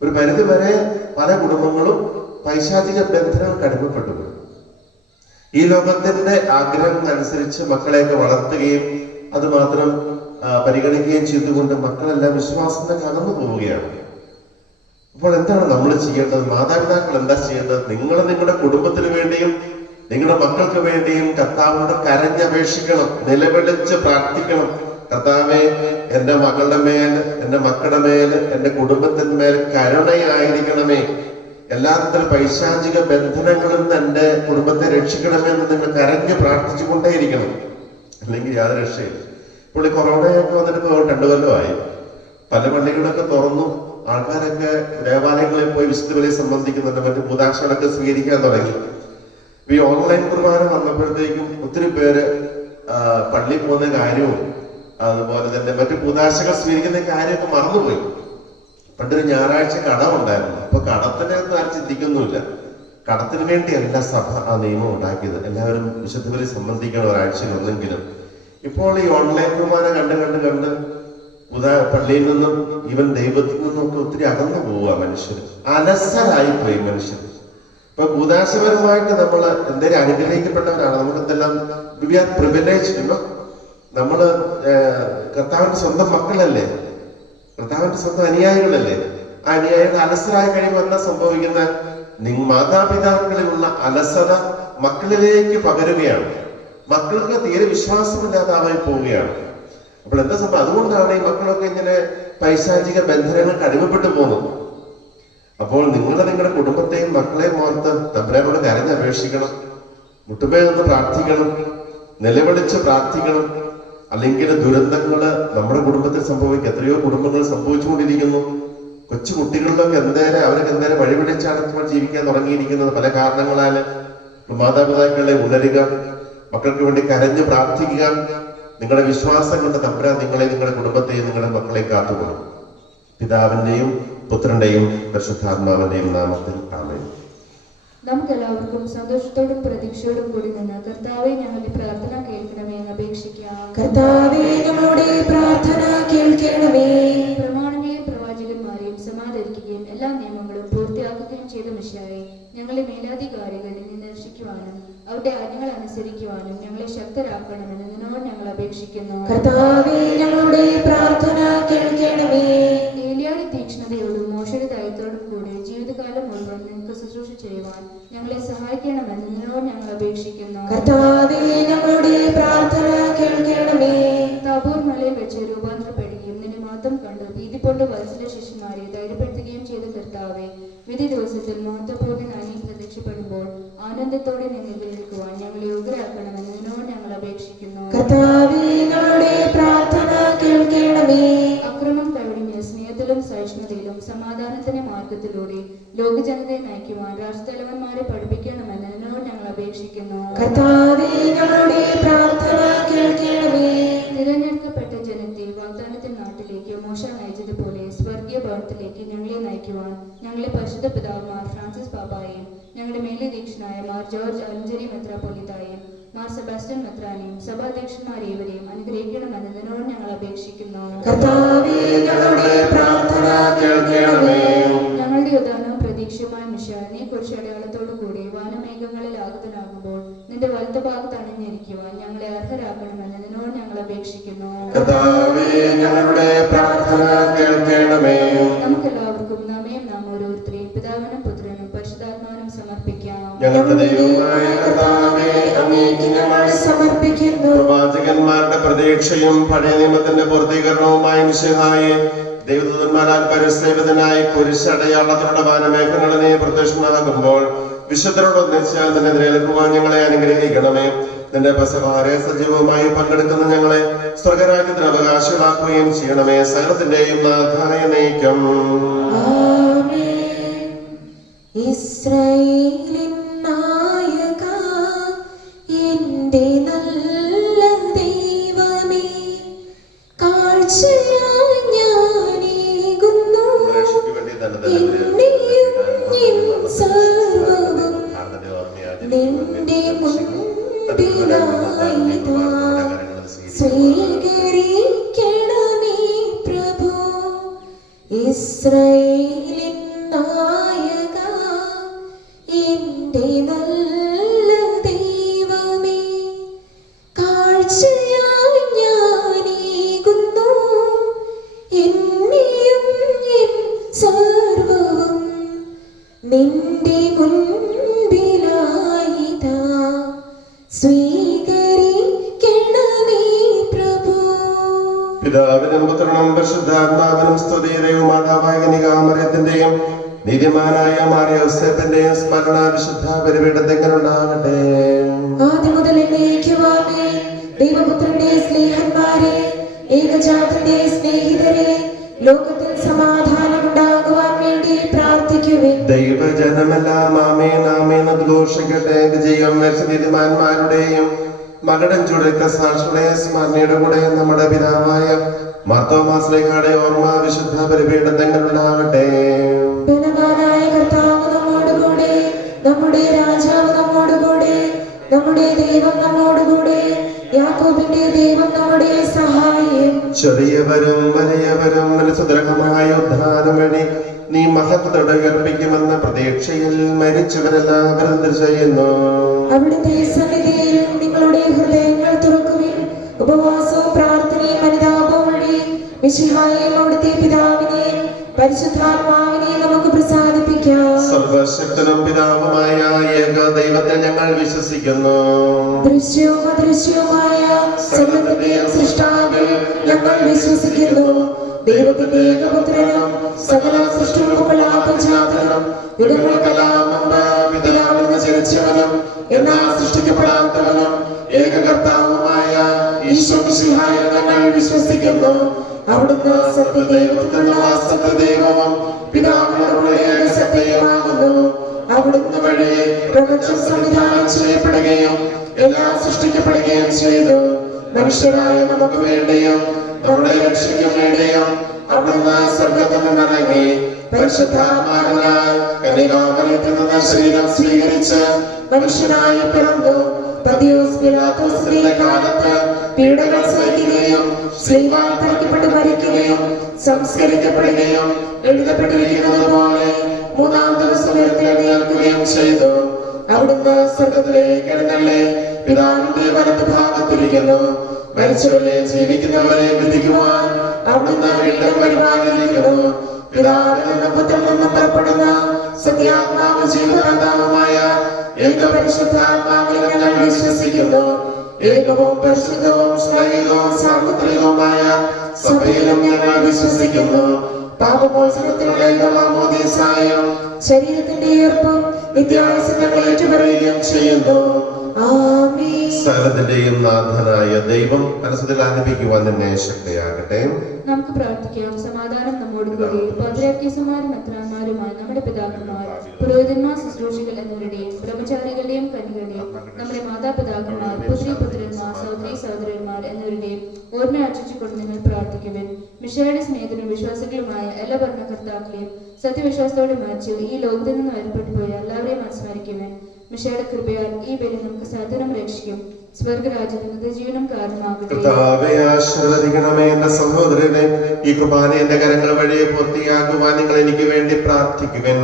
ഒരു പരിധി വരെ പല കുടുംബങ്ങളും പൈശാചിക ബന്ധനങ്ങൾക്ക് അടിമപ്പെട്ടു പോയി. ഈ ലോകത്തിന്റെ ആഗ്രഹങ്ങളനുസരിച്ച് മക്കളെയൊക്കെ വളർത്തുകയും അത് മാത്രം പരിഗണിക്കുകയും ചെയ്തുകൊണ്ട് മക്കളെല്ലാം വിശ്വാസത്തിൽ അകന്നു പോവുകയാണ്. അപ്പോൾ എന്താണ് നമ്മൾ ചെയ്യേണ്ടത്? മാതാപിതാക്കൾ എന്താ ചെയ്യേണ്ടത്? നിങ്ങൾ നിങ്ങളുടെ കുടുംബത്തിന് വേണ്ടിയും നിങ്ങളുടെ മക്കൾക്ക് വേണ്ടിയും കർത്താവിനോട് കരഞ്ഞപേക്ഷിക്കണം, നിലവിളിച്ച് പ്രാർത്ഥിക്കണം. കർത്താവേ, എന്റെ മകളുടെ മേൽ, എന്റെ മക്കളുടെ മേൽ, എന്റെ കുടുംബത്തിന്മേൽ കരുണയായിരിക്കണമേ. എല്ലാത്തരം പൈശാചിക ബന്ധനങ്ങളിൽ നിന്ന് എന്റെ കുടുംബത്തെ രക്ഷിക്കണമെന്ന് നിങ്ങൾ കരഞ്ഞ് പ്രാർത്ഥിച്ചുകൊണ്ടേയിരിക്കണം. അല്ലെങ്കിൽ യാതൊരു രക്ഷയില്ല. ഇപ്പോൾ ഈ കൊറോണയൊക്കെ വന്നിട്ട് 2 കൊല്ലമായി. പല പള്ളികളൊക്കെ തുറന്നു, ആൾക്കാരൊക്കെ ദേവാലയങ്ങളിൽ പോയി വിശുദ്ധ ബലി സംബന്ധിക്കുന്നുണ്ട്, മറ്റു കൂതാശകളൊക്കെ സ്വീകരിക്കാൻ തുടങ്ങി. ഈ ഓൺലൈൻ കുർബാന വന്നപ്പോഴത്തേക്കും ഒത്തിരി പേര് പള്ളിയിൽ പോകുന്ന കാര്യവും അതുപോലെ തന്നെ മറ്റു കൂതാശകൾ സ്വീകരിക്കുന്ന കാര്യമൊക്കെ മറന്നുപോയി. പണ്ടൊരു ഞായറാഴ്ച കടമുണ്ടായിരുന്നു. അപ്പൊ കടത്തിനെ ഒന്നും ആരും ചിന്തിക്കുന്നുമില്ല. കടത്തിന് വേണ്ടിയല്ല സഭ ആ നിയമം ഉണ്ടാക്കിയത്. എല്ലാവരും വിശുദ്ധ ബലി സംബന്ധിക്കണം ഒരാഴ്ചയിൽ ഒന്നെങ്കിലും. ഇപ്പോൾ ഈ ഓൺലൈൻ കുർബാന കണ്ട് പള്ളിയിൽ നിന്നും ഈവൻ ദൈവത്തിൽ നിന്നും ഒക്കെ ഒത്തിരി അകന്നു പോവുക മനുഷ്യർ. അലസരായി പോയി മനുഷ്യർ. ഇപ്പൊ കൂതാശപരമായിട്ട് നമ്മൾ എന്തെങ്കിലും അനുഗ്രഹിക്കപ്പെട്ടവരാണ്. നമുക്ക് എന്തെല്ലാം വി ആർ പ്രിവിലേജ്ഡ്. നമ്മള് കർത്താവിന്റെ സ്വന്തം മക്കളല്ലേ, കർത്താവിന്റെ സ്വന്തം അനുയായികളല്ലേ. ആ അനുയായികൾ അലസരായി കഴിയുമ്പോൾ എന്താ സംഭവിക്കുന്ന? മാതാപിതാക്കളിലുള്ള അലസത മക്കളിലേക്ക് പകരുകയാണ്. മക്കൾക്ക് തീരെ വിശ്വാസമില്ലാതായി പോവുകയാണ്. അപ്പോൾ എന്താ സംഭവം? അതുകൊണ്ടാണ് ഈ മക്കളൊക്കെ ഇങ്ങനെ പൈശാചിക ബന്ധനങ്ങൾക്ക് അടിമപ്പെട്ടു പോകുന്നത്. അപ്പോൾ നിങ്ങളുടെ കുടുംബത്തെയും മക്കളെയും ഓർത്ത് തമ്പുരാനോട് കരഞ്ഞപേക്ഷിക്കണം, മുട്ടുമേ നിന്ന് പ്രാർത്ഥിക്കണം, നിലവിളിച്ച് പ്രാർത്ഥിക്കണം. അല്ലെങ്കിൽ ദുരന്തങ്ങള് നമ്മുടെ കുടുംബത്തിൽ സംഭവിക്കും. എത്രയോ കുടുംബങ്ങൾ സംഭവിച്ചുകൊണ്ടിരിക്കുന്നു. കൊച്ചു കുട്ടികളിലൊക്കെ അവരൊക്കെ എന്തേരം വഴിപിടിച്ചാണ് ഇപ്പോൾ ജീവിക്കാൻ തുടങ്ങിയിരിക്കുന്നത്. പല കാരണങ്ങളാല് മാതാപിതാക്കളെ ഉണരുക, മക്കൾക്ക് വേണ്ടി കരഞ്ഞ് പ്രാർത്ഥിക്കുക. നിങ്ങളുടെ വിശ്വാസം കൊണ്ട് തമ്പുരാൻ നിങ്ങളുടെ കുടുംബത്തെയും നിങ്ങളുടെ മക്കളെയും കാത്തുകൊള്ളും. പിതാവിന്റെയും പുത്രന്റെയും പരിശുദ്ധാത്മാവിന്റെയും നാമത്തിൽ ആമേൻ. നമുക്കെല്ലാവർക്കും സന്തോഷത്തോടും പ്രതീക്ഷയോടും കൂടി നിന്ന് കർത്താവെ, ഞങ്ങളുടെ പ്രാർത്ഥന കേൾക്കണമേ എന്ന് അപേക്ഷിക്കാം. കർത്താവേ, ഞങ്ങളുടെ പ്രാർത്ഥന കേൾക്കണമേ. പ്രമാണങ്ങളെയും പ്രവാചകന്മാരെയും സമാദരിക്കുകയും എല്ലാ നിയമങ്ങളും പൂർത്തിയാക്കുകയും ചെയ്ത മിശിഹായെ, ഞങ്ങളെ മേലാധികാരികളിൽ നിന്ന് രക്ഷിക്കുവാനും അവരുടെ ആജ്ഞകൾ അനുസരിക്കുവാനും ഞങ്ങളെ ശക്തരാക്കണമെന്ന് നിന്നോട് ഞങ്ങൾ അപേക്ഷിക്കുന്നു. കർത്താവേ, ഞങ്ങളുടെ പ്രാർത്ഥന കേൾക്കണമേ. ഏലിയായുടെ തീക്ഷ്ണതയോടും മോശയുടെ ദയത്തോടും കൂടി ജീവിതകാലം മുഴുവൻ നിങ്ങൾക്ക് ശുശ്രൂഷ ചെയ്യുവാൻ ഞങ്ങളെ സഹായിക്കണമെന്ന് നിന്നോട് ഞങ്ങൾ അപേക്ഷിക്കുന്നു. കർത്താവേ, ഞങ്ങളുടെ പ്രാർത്ഥന കേൾക്കണമേ. താബോർ മലയിൽ വെച്ച് രൂപാന്തരപ്പെടുകയും നിന്നെ മാത്രം കണ്ട് ഭീതിപ്പൊണ്ട് വത്സല ശിഷ്യന്മാരെ ധൈര്യപ്പെടുത്തുകയും ചെയ്ത കർത്താവെ, വിധി ദിവസത്തിൽ മഹത്വപൂർണ്ണനായി നീ പ്രത്യക്ഷപ്പെടുമ്പോൾ ആനന്ദത്തോടെ നിന്നെ എതിരേൽക്കുവാൻ ഞങ്ങളെ യോഗ്യരാക്കണമെന്ന് നിന്നോട് ഞങ്ങൾ അപേക്ഷിക്കുന്നു. കർത്താവേ, ഞങ്ങളുടെ പ്രാർത്ഥന കേൾക്കണമേ. അക്രമം കഴിഞ്ഞ് സ്നേഹത്തിലും സഹിഷ്ണുതയിലും സമാധാനത്തിന്റെ മാർഗത്തിലൂടെ ലോകജനതയെ നയിക്കുവാൻ രാഷ്ട്രതലവന്മാരെ പഠിപ്പിക്കണമെന്ന് നിന്നോട് ഞങ്ങൾ അപേക്ഷിക്കുന്നു. കർത്താവേ, ഞങ്ങളുടെ പ്രാർത്ഥന കേൾക്കണമേ. തിരഞ്ഞെടുക്കപ്പെട്ട ജനത്തെ വാഗ്ദാനത്തിൻ നാട്ടിലേക്ക് മോശ നയിച്ചതുപോലെ സ്വർഗീയ ഭവനത്തിലേക്ക് ഞങ്ങളെ നയിക്കുവാൻ ഞങ്ങളെ പരിശുദ്ധ പിതാവുമാർ ഫ്രാൻസിസ് പാപ്പായെയും ഞങ്ങളുടെ മേലധ്യക്ഷനായ മാർ ജോർജ് അലഞ്ചേരി മെത്രാപ്പൊലീത്തായെയും മാർ സെബാസ്റ്റ്യൻ മെത്രാനെയും സഭാധ്യക്ഷന്മാരേവരെയും അനുഗ്രഹിക്കണമെന്ന് നിന്നോട് ഞങ്ങൾ അപേക്ഷിക്കുന്നു. കർത്താവേ, ഞങ്ങളുടെ പ്രാർത്ഥന കേൾക്കണമേ. ഞങ്ങളുടെ ഉദാനവും പ്രതീക്ഷയുമായ മിശിഹാ, നീ കുറിച്ച് അടയാളത്തോടു കൂടി വാനമേഘങ്ങളിൽ ആഗതനാകുമ്പോൾ നിന്റെ വലത്തുഭാഗത്ത് അണിഞ്ഞിരിക്കുവാൻ ഞങ്ങളെ അർഹരാക്കണമെന്ന് നിന്നോട് ഞങ്ങൾ അപേക്ഷിക്കുന്നു. കർത്താവേ, ഞങ്ങളുടെ പ്രാർത്ഥന കേൾക്കണമേ. നമുക്കെല്ലാവർക്കും നാം ഓരോരുത്തരെയും പിതാവിനും പുത്രനും പരിശുദ്ധാത്മാവിനും സമർപ്പിക്കാം. ഞങ്ങളുടെ ദൈവമായ കർത്താവേ, അങ്ങേക്ക് ഞങ്ങൾ സമർപ്പിക്കുന്നു. പ്രവാചകന്മാരുടെ പ്രതീക്ഷയും പഴയ നിയമത്തിന്റെ പൂർത്തീകരണവുമായ മിശിഹായെ, ദൈവദൂതന്മാരാൽ പരിസേവിതനായി കുരിശടയാളത്തിലുള്ള വാനമേഘങ്ങളിനെ പ്രത്യക്ഷമാകുമ്പോൾ വിശുദ്ധരോടൊന്നിച്ച് നിന്നെ എതിരേൽക്കുവാൻ ഞങ്ങളെ അനുഗ്രഹിക്കണമേ. നിന്റെ പെസഹാരെ സജീവമായി പങ്കെടുക്കുന്ന ഞങ്ങളെ സ്വർഗരാജ്യത്തിന് അവകാശമാക്കുകയും ചെയ്യണമേ. സകലത്തിന്റെയും നാഥായ നയിക്കും. ഇസ്രായേലിൻ നായക, എന്റെ നല്ല ദൈവമേ, കാഴ്ചയായി ഞാനേകുന്നു എന്നെയും നിൻ സർവ്വവും നിന്റെ മുൻപിലായിതാ. സ്വീകരിക്കണമേ പ്രഭു. ഇസ്രായേലിൻ നിന്റെ മുൻപിലായിതാ സ്വീകരിക്കണമേ പ്രഭു. പിതാവിനും പുത്രനും പരിശുദ്ധാത്മാവിനും സ്തുതിയും മാതാവായ കന്യകാമറിയത്തിന്റെയും നീതിമാനായ മാറിയ യോസേപ്പിന്റെയും സ്മരണ വിശുദ്ധ ബലിപീഠത്തിങ്കലുണ്ടാകട്ടെ. ആദ്യം മുതൽ എന്നേക്കുമാമേ. ദൈവപുത്രന്റെ സ്നേഹന്മാരെ, ഏകജാതന്റെ സ്നേഹിതരെ, ലോകത്തിൽ സമാധാനം ഉണ്ടാകുവാൻ വേണ്ടി പ്രാർത്ഥിക്കുവിൻ. ദൈവജനമെല്ലാം ആമേൻ ആമേൻ എന്ന് ഘോഷിക്കട്ടെ. വിജയം വരിച്ച നീതിമാന്മാരുടെയും മകടൻ ചുടക്ക സാക്ഷിയുടെ സ്മരണയുടെ കൂടെ നമ്മുടെ പിതാവായ മാർത്തോമാശ്ലീഹായുടെ ഓർമ്മ വിശുദ്ധ ബലിപീഠത്തിങ്കലുണ്ടാകട്ടെ. ബലവാനായ കർത്താവ് നമ്മോടുകൂടെ, നമ്മുടെ രാജാവ് നമ്മോടുകൂടെ, നമ്മുടെ ദൈവം നമ്മോടുകൂടെ, യാക്കോബിന്റെ ദൈവം നമ്മുടെ സഹായം. ചെറിയവരും വലിയവരും സുദൃഢമായ ഉദ്ധാനം വഴി നീ മഹത്വത്തോടെ ഉയർപ്പിക്കുമെന്ന പ്രതീക്ഷയിൽ മരിച്ചവരെല്ലാവരും ചെയ്യുന്നു. അവിടുത്തെ സന്നിധിയിൽ നിങ്ങളുടെ ഹൃദയങ്ങൾ തുറക്കുവിൻ. ഉപവാസവും പ്രാർത്ഥനയും അനുതാപവും വഴി മിശിഹായെയും അവിടുത്തെ പിതാവിനെയും പരിശുദ്ധാത്മാവിനെയും നമുക്ക് പ്രസാദിപ്പിക്കാം. സർവശക്തനും പിതാവുമായ ഏക ദൈവത്തെ ഞങ്ങൾ വിശ്വസിക്കുന്നു. ദൃശ്യവും അദൃശ്യവുമായ സകലത്തിന്റെയും സൃഷ്ടാവിൽ ഞങ്ങൾ വിശ്വസിക്കുന്നു. ദൈവത്തിന്റെ ഏകപുത്രനും സകല സൃഷ്ടികൾക്കുള്ള ജാതനും യുഗങ്ങൾക്കെല്ലാം മുമ്പ് പിതാവിൽ നിന്ന് ജനിച്ചവനും എന്നാൽ സൃഷ്ടിക്കപ്പെടാത്തവനും ഏകകർത്താവുമായ ഈശോ മിശിഹായിൽ ഞങ്ങൾ വിശ്വസിക്കുന്നു. അവിടുന്ന് സത്യദൈവത്തിനുള്ള സത്യദൈവവും പിതാവിനോടുള്ള ഏകസത്യമാകുന്നു. അവിടുന്ന് വഴി പ്രപഞ്ചം സംവിധാനം ചെയ്യപ്പെടുകയും എല്ലാം സൃഷ്ടിക്കപ്പെടുകയും ചെയ്തു. മനുഷ്യരായ നമുക്ക് വേണ്ടിയും നമ്മുടെ രക്ഷയ്ക്കും വേണ്ടിയും അവിടുന്ന് സ്വർഗ്ഗത്തിൽ നിന്നിറങ്ങി പരിശുദ്ധാത്മാവിനാൽ കന്യകാമറിയത്തിൽ നിന്ന് ശരീരം സ്വീകരിച്ച് മനുഷ്യനായി പിറന്നു. പതിയോസ് പിലാത്തോസിന്റെ കാലത്ത് പീഡകൾ സഹിക്കുകയും ശ്ലീഹായിൽ തറയ്ക്കപ്പെട്ട് മരിക്കുകയും സംസ്കരിക്കപ്പെടുകയും എഴുതപ്പെട്ടിരിക്കുന്നത് പോലെ മൂന്നാം ദിവസം ഉയർത്തെഴുന്നേൽക്കുകയും ചെയ്തു. അവിടുന്ന് സ്വർഗ്ഗത്തിലേക്ക് എഴുന്നള്ളി പിതാവിന്റെ വലത്ത് ഭാഗത്തിരിക്കുന്നു. മരിച്ചവരെ ജീവിക്കുന്നവരെ വിധിക്കുവാൻ അവിടുന്ന് വീണ്ടും വരുവാനിരിക്കുന്നു. പിതാവിൽ നിന്നും പുത്രനിൽ നിന്നും പുറപ്പെടുന്ന സത്യാത്മാവ് ജീവദാതാവുമായ ഏകപരിശുദ്ധാത്മാവിൽ ഞങ്ങൾ വിശ്വസിക്കുന്നു. ഏകവും പരിശുദ്ധവും സ്നേഹവും സാർവത്രികവുമായ സഭയിലും ഞങ്ങൾ വിശ്വസിക്കുന്നു. പാപമോചനത്തിനുള്ള മാമോദീസായും ശരീരത്തിന്റെ ഈർപ്പം നിത്യായുസ്സും ഞങ്ങൾ ഏറ്റുപറയുകയും ചെയ്യുന്നു. ആമേൻ. സകലത്തിന്റെയും നാഥനായ ദൈവം മനസ്സിൽ ആലപിക്കുവാൻ തന്നെ ശക്തിയാകട്ടെ. നമുക്ക് പ്രാർത്ഥിക്കാം. സമാധാനം നമ്മോടുകൂടി. പത്രാക്യസുമാരും മെത്രാന്മാരുമായ നമ്മുടെ പിതാക്കന്മാർ, പുരോഹിതന്മാർ, ശുശ്രൂഷികൾ എന്നിവരുടെയും ബ്രഹ്മചാരികളുടെയും കന്യകളുടെയും നമ്മുടെ മാതാപിതാക്കന്മാർ, പുത്രിപുത്രന്മാർ, സഹോദരി സഹോദരന്മാർ എന്നിവരുടെയും ഓർമ്മ അർച്ചിച്ചുകൊണ്ട് നിങ്ങൾ പ്രാർത്ഥിക്കുവിൻ. മിശിഹായുടെ സ്നേഹിതരും വിശ്വാസികളുമായ എല്ലാ ഭരണകർത്താക്കളെയും സത്യവിശ്വാസത്തോടെ മരിച്ചു ഈ ലോകത്തിൽ നിന്ന് വേർപെട്ടു പോയ എല്ലാവരെയും അനുസ്മരിക്കുവിൻ. മിശിഹായുടെ കൃപയാൽ ഈ ബലി നമുക്ക് സാധനം രക്ഷിക്കും. സ്വർഗരാജ്യത്തിന് ജീവനം കാരണമാകട്ടെ. കർത്താവേ, ആശീർവദിക്കണമേ എന്റെ സഹോദരനെ. ഈ കുർബാന എന്റെ കരങ്ങൾ വഴി പൂർത്തിയാക്കുവാൻ നിങ്ങൾ എനിക്ക് വേണ്ടി പ്രാർത്ഥിക്കുവിൻ.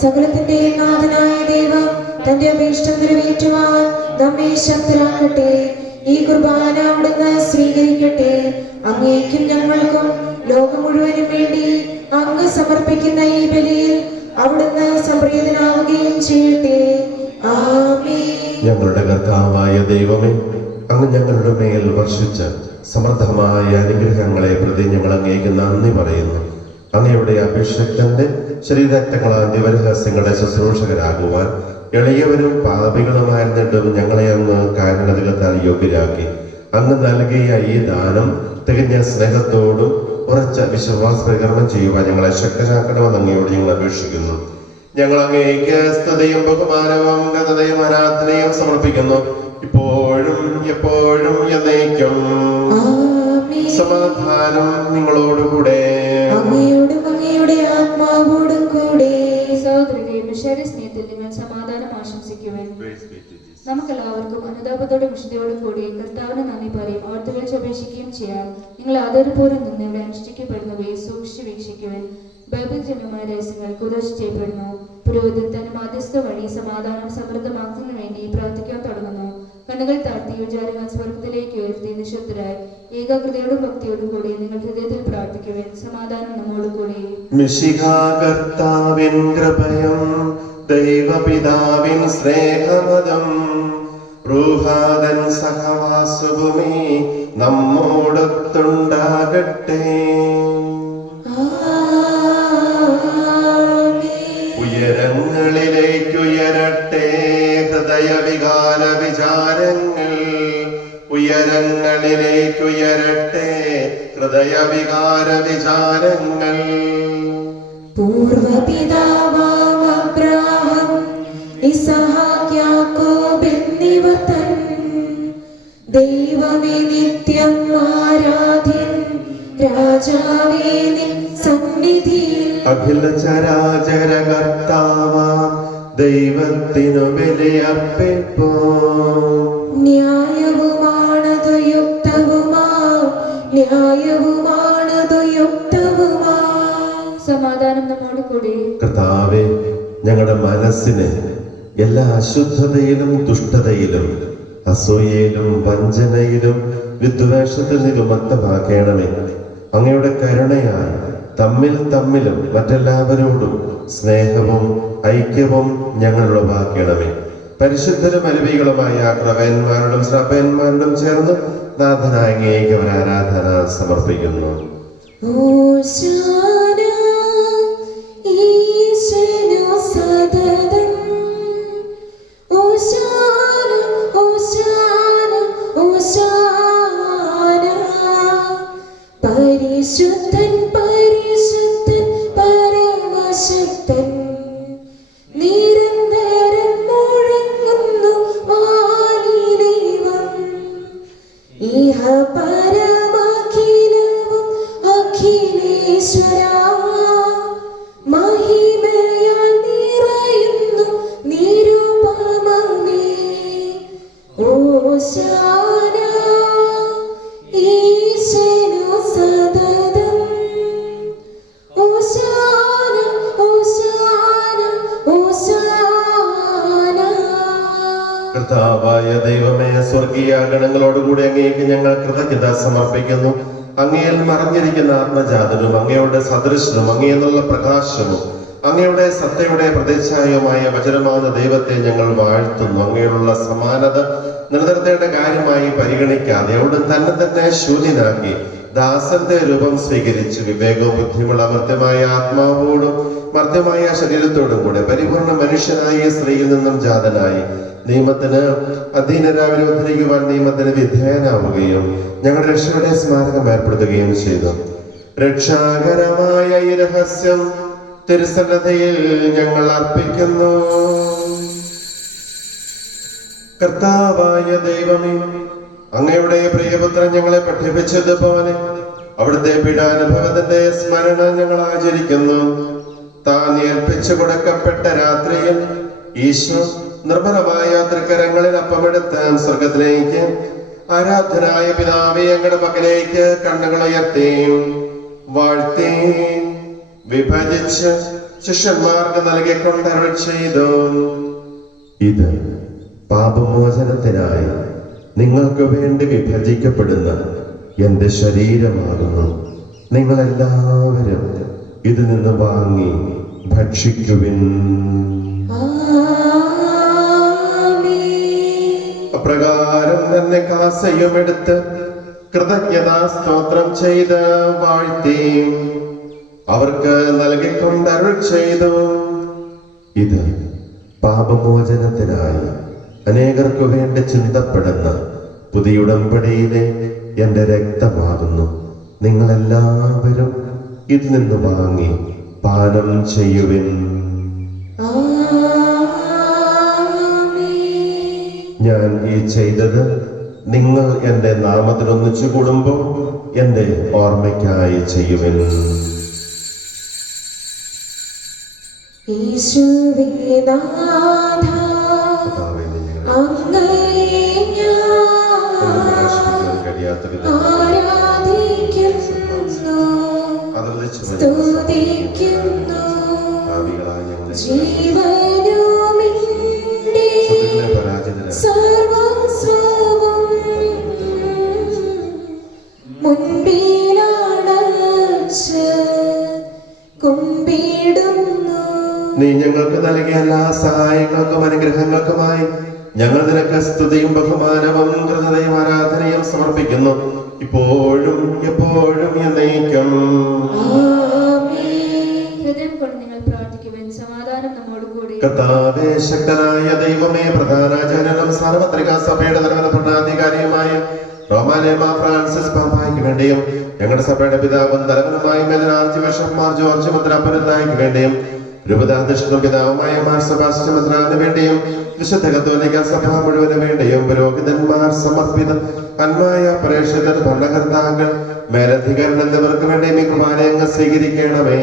സകലത്തിന്റെ നാഥനായ ദൈവം തന്റെ അഭീഷ്ടം നിറവേറ്റുവാൻ നമ്മെ ശക്തരാക്കട്ടെ. ഈ കുർബാന അവിടുന്ന് സ്വീകരിക്കട്ടെ. അങ്ങേക്കും ഞങ്ങൾക്കും ലോകം മുഴുവനും വേണ്ടി അങ്ങ് സമർപ്പിക്കുന്ന ഈ ബലിയിൽ അവിടുന്ന് സംപ്രീതനാവുകയും ചെയ്യട്ടെ. ആമേൻ. ഞങ്ങളുടെ കർത്താവായ ദൈവമേ, അങ്ങ് ഞങ്ങളുടെ മേൽ വർഷിച്ച സമൃദ്ധമായ അനുഗ്രഹങ്ങളെ പ്രതി ഞങ്ങൾ അങ്ങേക്ക് നന്ദി പറയുന്നു. അങ്ങയുടെ അഭിഷേകത്തിന്റെ ശരീരരക്തങ്ങളാൽ ദിവരഹസ്യങ്ങളുടെ ശുശ്രൂഷകരാകുവാൻ എളിയവരും പാപികളുമായിരുന്നിട്ടും ഞങ്ങളെ അങ്ങ് കാരണതകത്താൽ യോഗ്യരാക്കി. അങ്ങ് നൽകിയ ഈ ദാനം തികഞ്ഞ സ്നേഹത്തോടും ഉറച്ച വിശ്വാസ പ്രകടനം ചെയ്യുവാൻ ഞങ്ങളെ ശക്തരാക്കണമെന്ന് അങ്ങയോട് ഞങ്ങൾ അപേക്ഷിക്കുന്നു. ഞങ്ങൾ അങ്ങേക്ക് സ്തുതിയും ബഹുമാനവും ഗതയും ആരാധനയും സമർപ്പിക്കുന്നു, ഇപ്പോഴും എപ്പോഴും എന്നേക്കും. ആമേൻ. സമാധാനം നിങ്ങളോടുകൂടെ. അങ്ങയോടും അങ്ങയുടെ ആത്മാവോടും കൂടെ. സഹോദരരെ, മിശിഹായുടെ സ്നേഹത്തിൽ നിങ്ങൾ സമാധാനം ആശംസിക്കുവിൻ. നമുക്കെല്ലാവർക്കും അനുതാപത്തോടും വിശുദ്ധിയോടും കൂടി കർത്താവിന് നന്ദി പറയും ഓർത്ത് വിളിച്ച് അപേക്ഷിക്കുകയും ചെയ്യാം. നിങ്ങൾ ആദരപൂർവ്വം നിന്ന് ഇവിടെ അനുഷ്ഠിക്കപ്പെടുന്നവയെ സൂക്ഷിച്ച് വീക്ഷിക്കുവാൻ ബൈബിൾ ജന്യമായ രഹസ്യങ്ങൾ കുറിച്ച് ചെയ്യപ്പെടുന്നു. പുരോഹിതൻ തന്റെ മാധ്യസ്ഥ വഴി സമാധാനം സമൃദ്ധമാക്കുന്നതിന് വേണ്ടി പ്രാർത്ഥിക്കാൻ തുടങ്ങുന്നു. കണ്ണുകൾ താഴ്ത്തി വിചാരങ്ങൾ സ്വർഗത്തിലേക്ക് ഉയർത്തി നിശബ്ദരായി ഏകാഗ്രതയോടും ഭക്തിയോടും കൂടി നിങ്ങൾ ഹൃദയത്തിൽ പ്രാർത്ഥിക്കുവാൻ സമാധാനം നമ്മോട് കൂടി. മിശിഹാ കർത്താവിൻ കൃപയും ദൈവപിതാവിൻ സ്നേഹമതം റൂഹാദൻ സഹവാസവുമേ നമ്മോടൊത്തുണ്ടാകട്ടെ. ഉയരങ്ങളിലേക്കുയരട്ടെ ഹൃദയവികാര വിചാരങ്ങൾ, ഉയരങ്ങളിലേക്കുയരട്ടെ ഹൃദയവികാര വിചാരങ്ങൾ. പൂർവപിതാവാം അബ്രാഹാം ഇസഹാക്ക് യാക്കോബ് എന്നിവർ തൻ ദൈവമേ നിത്യം ആരാധ്യൻ രാജാവേ നിൻ സന്നിധിയിൽ അഖില ചരാചര കർത്താവാം ദൈവത്തിനു ബലിയർപ്പിപ്പോ. ന്യായവുമാണതു യുക്തവുമാ, ന്യായവുമാണതു യുക്തവുമാ. സമാധാനം നമ്മോട് കൂടി. കർത്താവേ, ഞങ്ങളുടെ മനസ്സിനെ എല്ലാ അശുദ്ധതയിലും ദുഷ്ടതയിലും അസൂയയിലും വഞ്ചനയിലും വിദ്വേഷത്തിൽ നിന്ന് വിമുക്തമാക്കണമേ. അങ്ങയുടെ കരുണയാൽ തമ്മിലും മറ്റെല്ലാവരോടും സ്നേഹവും ഐക്യവും ഞങ്ങൾ ഉളവാക്കണമേ. പരിശുദ്ധരും അരുവികളുമായ ക്രവന്മാരോടും ശ്രഭന്മാരോടും ചേർന്ന് നാഥനായ അങ്ങേക്ക് അവർ ആരാധന സമർപ്പിക്കുന്നു. ഓശാന ഈശനു സദതം, ഓശാന ഓശാന ഓശാന. പരിശുദ്ധൻ പരിശുദ്ധൻ പരമശക്തൻ നിരന്തരം മുഴങ്ങുന്നു വാനിലേവം. ഇഹ പരമഖിലവും അഖിലേശ്വരാ, മഹിമയാൽ നിറയുന്നു നിരുപമമേ. ഓശാന ഈശനു സദതം, ഓശാന ഓശാന ഓശാന. കർത്താവായ ദൈവമേ, സ്വർഗീയ ഗണങ്ങളോടുകൂടി അങ്ങേക്ക് ഞങ്ങൾ കൃതജ്ഞത സമർപ്പിക്കുന്നു. അങ്ങയിൽ മറഞ്ഞിരിക്കുന്ന ആത്മജാതനും അങ്ങയുടെ സദൃശനും അങ്ങയെന്നുള്ള പ്രകാശവും അങ്ങയുടെ സത്തയുടെ പ്രതിച്ഛായവുമായ വചനമാകുന്ന ദൈവത്തെ ഞങ്ങൾ വാഴ്ത്തുന്നു. അങ്ങയോടുള്ള സമാനത നിലനിർത്തേണ്ട കാര്യമായി പരിഗണിക്കാതെ അവിടുന്ന് തന്നെ ശൂന്യനാക്കി ദാസന്റെ രൂപം സ്വീകരിച്ചു. വിവേകവും ബുദ്ധിമുള്ള മർത്യമായ ആത്മാവോടും മർത്യമായ ശരീരത്തോടും കൂടെ പരിപൂർണ മനുഷ്യനായ സ്ത്രീയിൽ നിന്നും ജാതനായി നിയമത്തിന് അധീനരാവിനെ ഉദ്ധരിക്കുവാൻ നിയമത്തിന് വിധേയനാവുകയും ഞങ്ങളുടെ രക്ഷയുടെ സ്മാരകം ഏർപ്പെടുത്തുകയും ചെയ്തു. രക്ഷാകരമായ ഈ രഹസ്യം തിരുസന്നതയിൽ ഞങ്ങൾ അർപ്പിക്കുന്നു. കർത്താവായ ദൈവമേ, അങ്ങയുടെ പ്രിയപുത്രൻ ഞങ്ങളെ പഠിപ്പിച്ചതുപോലെ അവിടുത്തെ പീഡാനുഭവത്തിന്റെ സ്മരണ ഞങ്ങൾ ആചരിക്കുന്നു. താൻ ഏൽപ്പിച്ചു കൊടുക്കപ്പെട്ട രാത്രിയിൽ ഈശോ നിർമ്മലമായ തൃക്കരങ്ങളിൽ അപ്പമെടുത്ത് സ്വർഗത്തിലേക്ക് ആരാധനായ പിതാവേ അങ്ങയുടെ പക്കലേക്ക് കണ്ണുകൾ ഉയർത്തി വാഴ്ത്തി വിഭജിച്ച് ശിഷ്യന്മാർക്ക് നൽകിക്കൊണ്ട് അരുൾ ചെയ്തു, ഇത് പാപമോചനത്തിനായി നിങ്ങൾക്ക് വേണ്ടി വിഭജിക്കപ്പെടുന്ന എന്റെ ശരീരമാകുന്നു. നിങ്ങളെല്ലാവരും ഇതിൽ നിന്ന് വാങ്ങി ഭക്ഷിക്കുവിൻ. അപ്രകാരം തന്നെ കാസയും എടുത്ത് കൃതജ്ഞതാ സ്തോത്രം ചെയ്ത് വാഴ്ത്തി അവർക്ക് നൽകിക്കൊണ്ട് അരുൾ ചെയ്തു, ഇത് പാപമോചനത്തിനായി അനേകർക്ക് വേണ്ടി ചിന്തപ്പെടുന്ന പുതിയ ഉടമ്പടിയിലെ എന്റെ രക്തമാകുന്നു. നിങ്ങളെല്ലാവരും ഇതിൽ നിന്ന് വാങ്ങി പാനം ചെയ്യുവിൻ. ഞാൻ ഈ ചെയ്തത് നിങ്ങൾ എന്റെ നാമത്തിൽ ഒന്നിച്ചു കൂടുമ്പോൾ എന്റെ ഓർമ്മയ്ക്കായി ചെയ്യുവിൻ. യേശുവേ നാഥ, അങ്ങയെ ഞാൻ ആരാധിക്കുന്നു, സ്തുതിക്കുന്നു. ജീവനുമിന്റെ സർവസ്വ ഞങ്ങൾക്ക് നൽകിയ എല്ലാ സഹായങ്ങൾക്കും അനുഗ്രഹങ്ങൾക്കുമായി ഞങ്ങൾ നിനക്ക് സ്തുതിയും ബഹുമാനവും കൃതയും ആരാധനയും സമർപ്പിക്കുന്നു, ഇപ്പോഴും എപ്പോഴും എന്നേക്കും. ഹൃദയം കൊണ്ട് നിങ്ങൾ പ്രാർത്ഥിക്കുവാൻ സമാധാനം നമ്മോട് കൂടി. കർത്താവേ, ശക്തനായ ദൈവമേ, പ്രധാനാചാര്യനും സാർവത്രിക സഭയുടെ തലവന ഭരണാധികാരിയുമായ റോമാലേമ ഫ്രാൻസിസ് പാപ്പായ്ക്ക് വേണ്ടിയും ഞങ്ങളുടെ സഭയുടെ പിതാവും തലവനുമായ major archbishop Mar George മെത്രാപ്പൊലീത്തായ്ക്ക് വേണ്ടിയും രൂപതാധ്യക്ഷനും പിതാവുമായ മാർ സെബാസ്റ്റ്യൻ മെത്രാന് വേണ്ടിയും വിശുദ്ധ കത്തോലിക്ക സഭ മുഴുവന് വേണ്ടിയും പുരോഹിതന്മാർ, സമർപ്പിത അന്മായ പ്രേക്ഷിതർ, ഭരണകർത്താക്കൾ, മേലധികാരൻ എന്നിവർക്ക് വേണ്ടിയും ഈ കുർബാന അങ്ങ് സ്വീകരിക്കണമേ.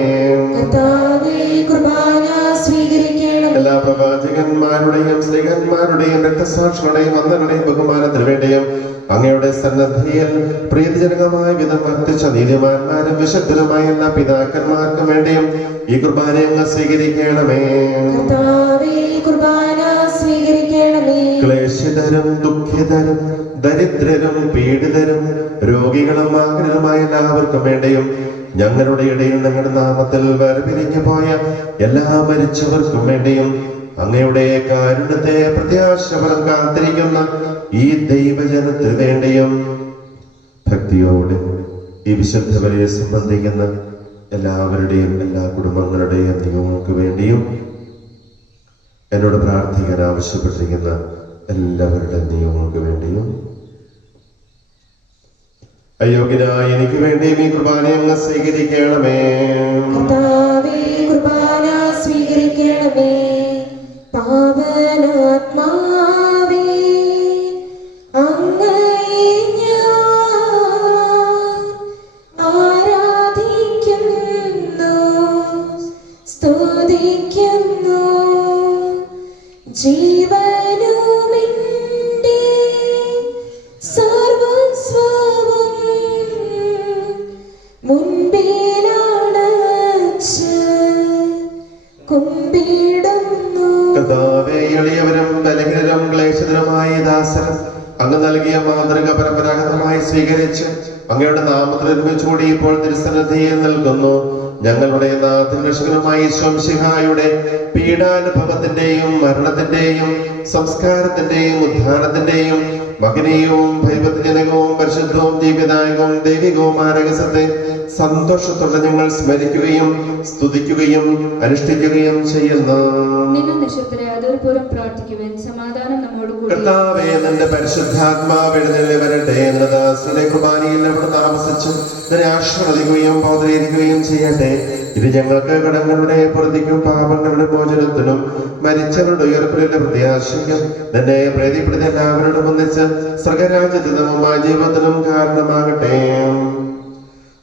എല്ലാ പ്രവാചകന്മാരുടെയും സ്ത്രീകന്മാരുടെയും രക്തസാക്ഷികളുടെയും അന്ധങ്ങളുടെയും ബഹുമാനത്തിന് വേണ്ടിയും അങ്ങയുടെ സന്നദ്ധിയിൽ പ്രീതിജനകമായ വിധം വർത്തിച്ച നീതിമാന്മാരും വിശുദ്ധരുമായ എല്ലാ പിതാക്കന്മാർക്കും വേണ്ടിയും ഈ കുർബാന അങ്ങ് സ്വീകരിക്കണമേ. ക്ലേശിതരും ദുഃഖിതരും ദരിദ്രരും പീഡിതരും രോഗികളും ആഗ്രഹമായ എല്ലാവർക്കും വേണ്ടിയും ഞങ്ങളുടെ ഇടയിൽ നിങ്ങളുടെ നാമത്തിൽ വേർപിരിഞ്ഞു പോയ എല്ലാ മരിച്ചവർക്കും വേണ്ടിയും അങ്ങയുടെ കാരുണ്യത്തെ പ്രത്യാശപരം കാത്തിരിക്കുന്ന ഈ ദൈവജനത്തിന് വേണ്ടിയും ഭക്തിയോടെ ഈ വിശുദ്ധ ബലിയെ സംബന്ധിക്കുന്ന എല്ലാവരുടെയും എല്ലാ കുടുംബങ്ങളുടെയും നിയമങ്ങൾക്ക് വേണ്ടിയും എന്നോട് പ്രാർത്ഥിക്കാൻ ആവശ്യപ്പെട്ടിരിക്കുന്ന എല്ലാവരുടെ നിയമങ്ങൾക്ക് വേണ്ടിയും അയോഗ്യനായ എനിക്ക് വേണ്ടിയും ഈ കുർബാന അങ്ങ് സ്വീകരിക്കണമേ. സ്വീകരിക്കണമേ. പാവനാത്മാവേ, അങ്ങയെ ഞാൻ ആരാധിക്കുന്നു, സ്തുതിക്കുന്നു. ജീവനുമെന്റെ സർവസ്വവും മുൻപിലണച്ച് കുമ്പിടുന്നു. കർത്താവേ, എളിയവരും ബലഹീനരും ക്ലേശിതരുമായ ദാസരും അങ്ങ് നൽകിയ മാതൃക പരമ്പരാഗതമായി സ്വീകരിച്ച് അങ്ങയുടെ നാമത്തിൽ ഒരുമിച്ചുകൂടി ഇപ്പോൾ തിരുസന്നിധിയിൽ നിൽക്കുന്നു. ഞങ്ങളുടെ നാഥൻ രക്ഷകനുമായ ഈശോമിശിഹായുടെ പീഡാനുഭവത്തിന്റെയും മരണത്തിന്റെയും സംസ്കാരത്തിന്റെയും ഉദ്ധാനത്തിന്റെയും മഹനീയവും ഭയഭക്തിജനകവും പരിശുദ്ധവും ജീവദായകവും ദൈവികവുമായ രഹസ്യത്തെ സന്തോഷത്തോടെ ഞങ്ങൾ സ്മരിക്കുകയും സ്തുതിക്കുകയും അനുഷ്ഠിക്കുകയും ചെയ്യുന്നു. നിങ്ങൾ നിശബ്ദരെ അതോർപൂർവ്വം പ്രാർത്ഥിക്കുവാൻ സമാധാനം നമ്മോട് കൂടി. കർത്താവേ, നിന്റെ പരിശുദ്ധാത്മാവ് എഴുന്നള്ളി വരട്ടെ. എന്ന ദാസന്റെ കുർബാനയിൽ അവിടെ താമസിച്ച് നിന്നെ ആശ്വദിക്കുകയും ബോധീകരിക്കുകയും ചെയ്യട്ടെ. ഇത് ഞങ്ങൾക്ക് കടങ്ങളുടെ പ്രതിക്കും പാപങ്ങളുടെ മോചനത്തിനും മരിച്ചവരുടെ ഉയർപ്പിലുള്ള പ്രത്യാശയ്ക്കും നിന്നെ പ്രീതിപ്പെടുത്തി എല്ലാവരോടും ഒന്നിച്ച് സ്വർഗരാജ്യത്തിനുമായ ജീവിതത്തിനും കാരണമാകട്ടെ.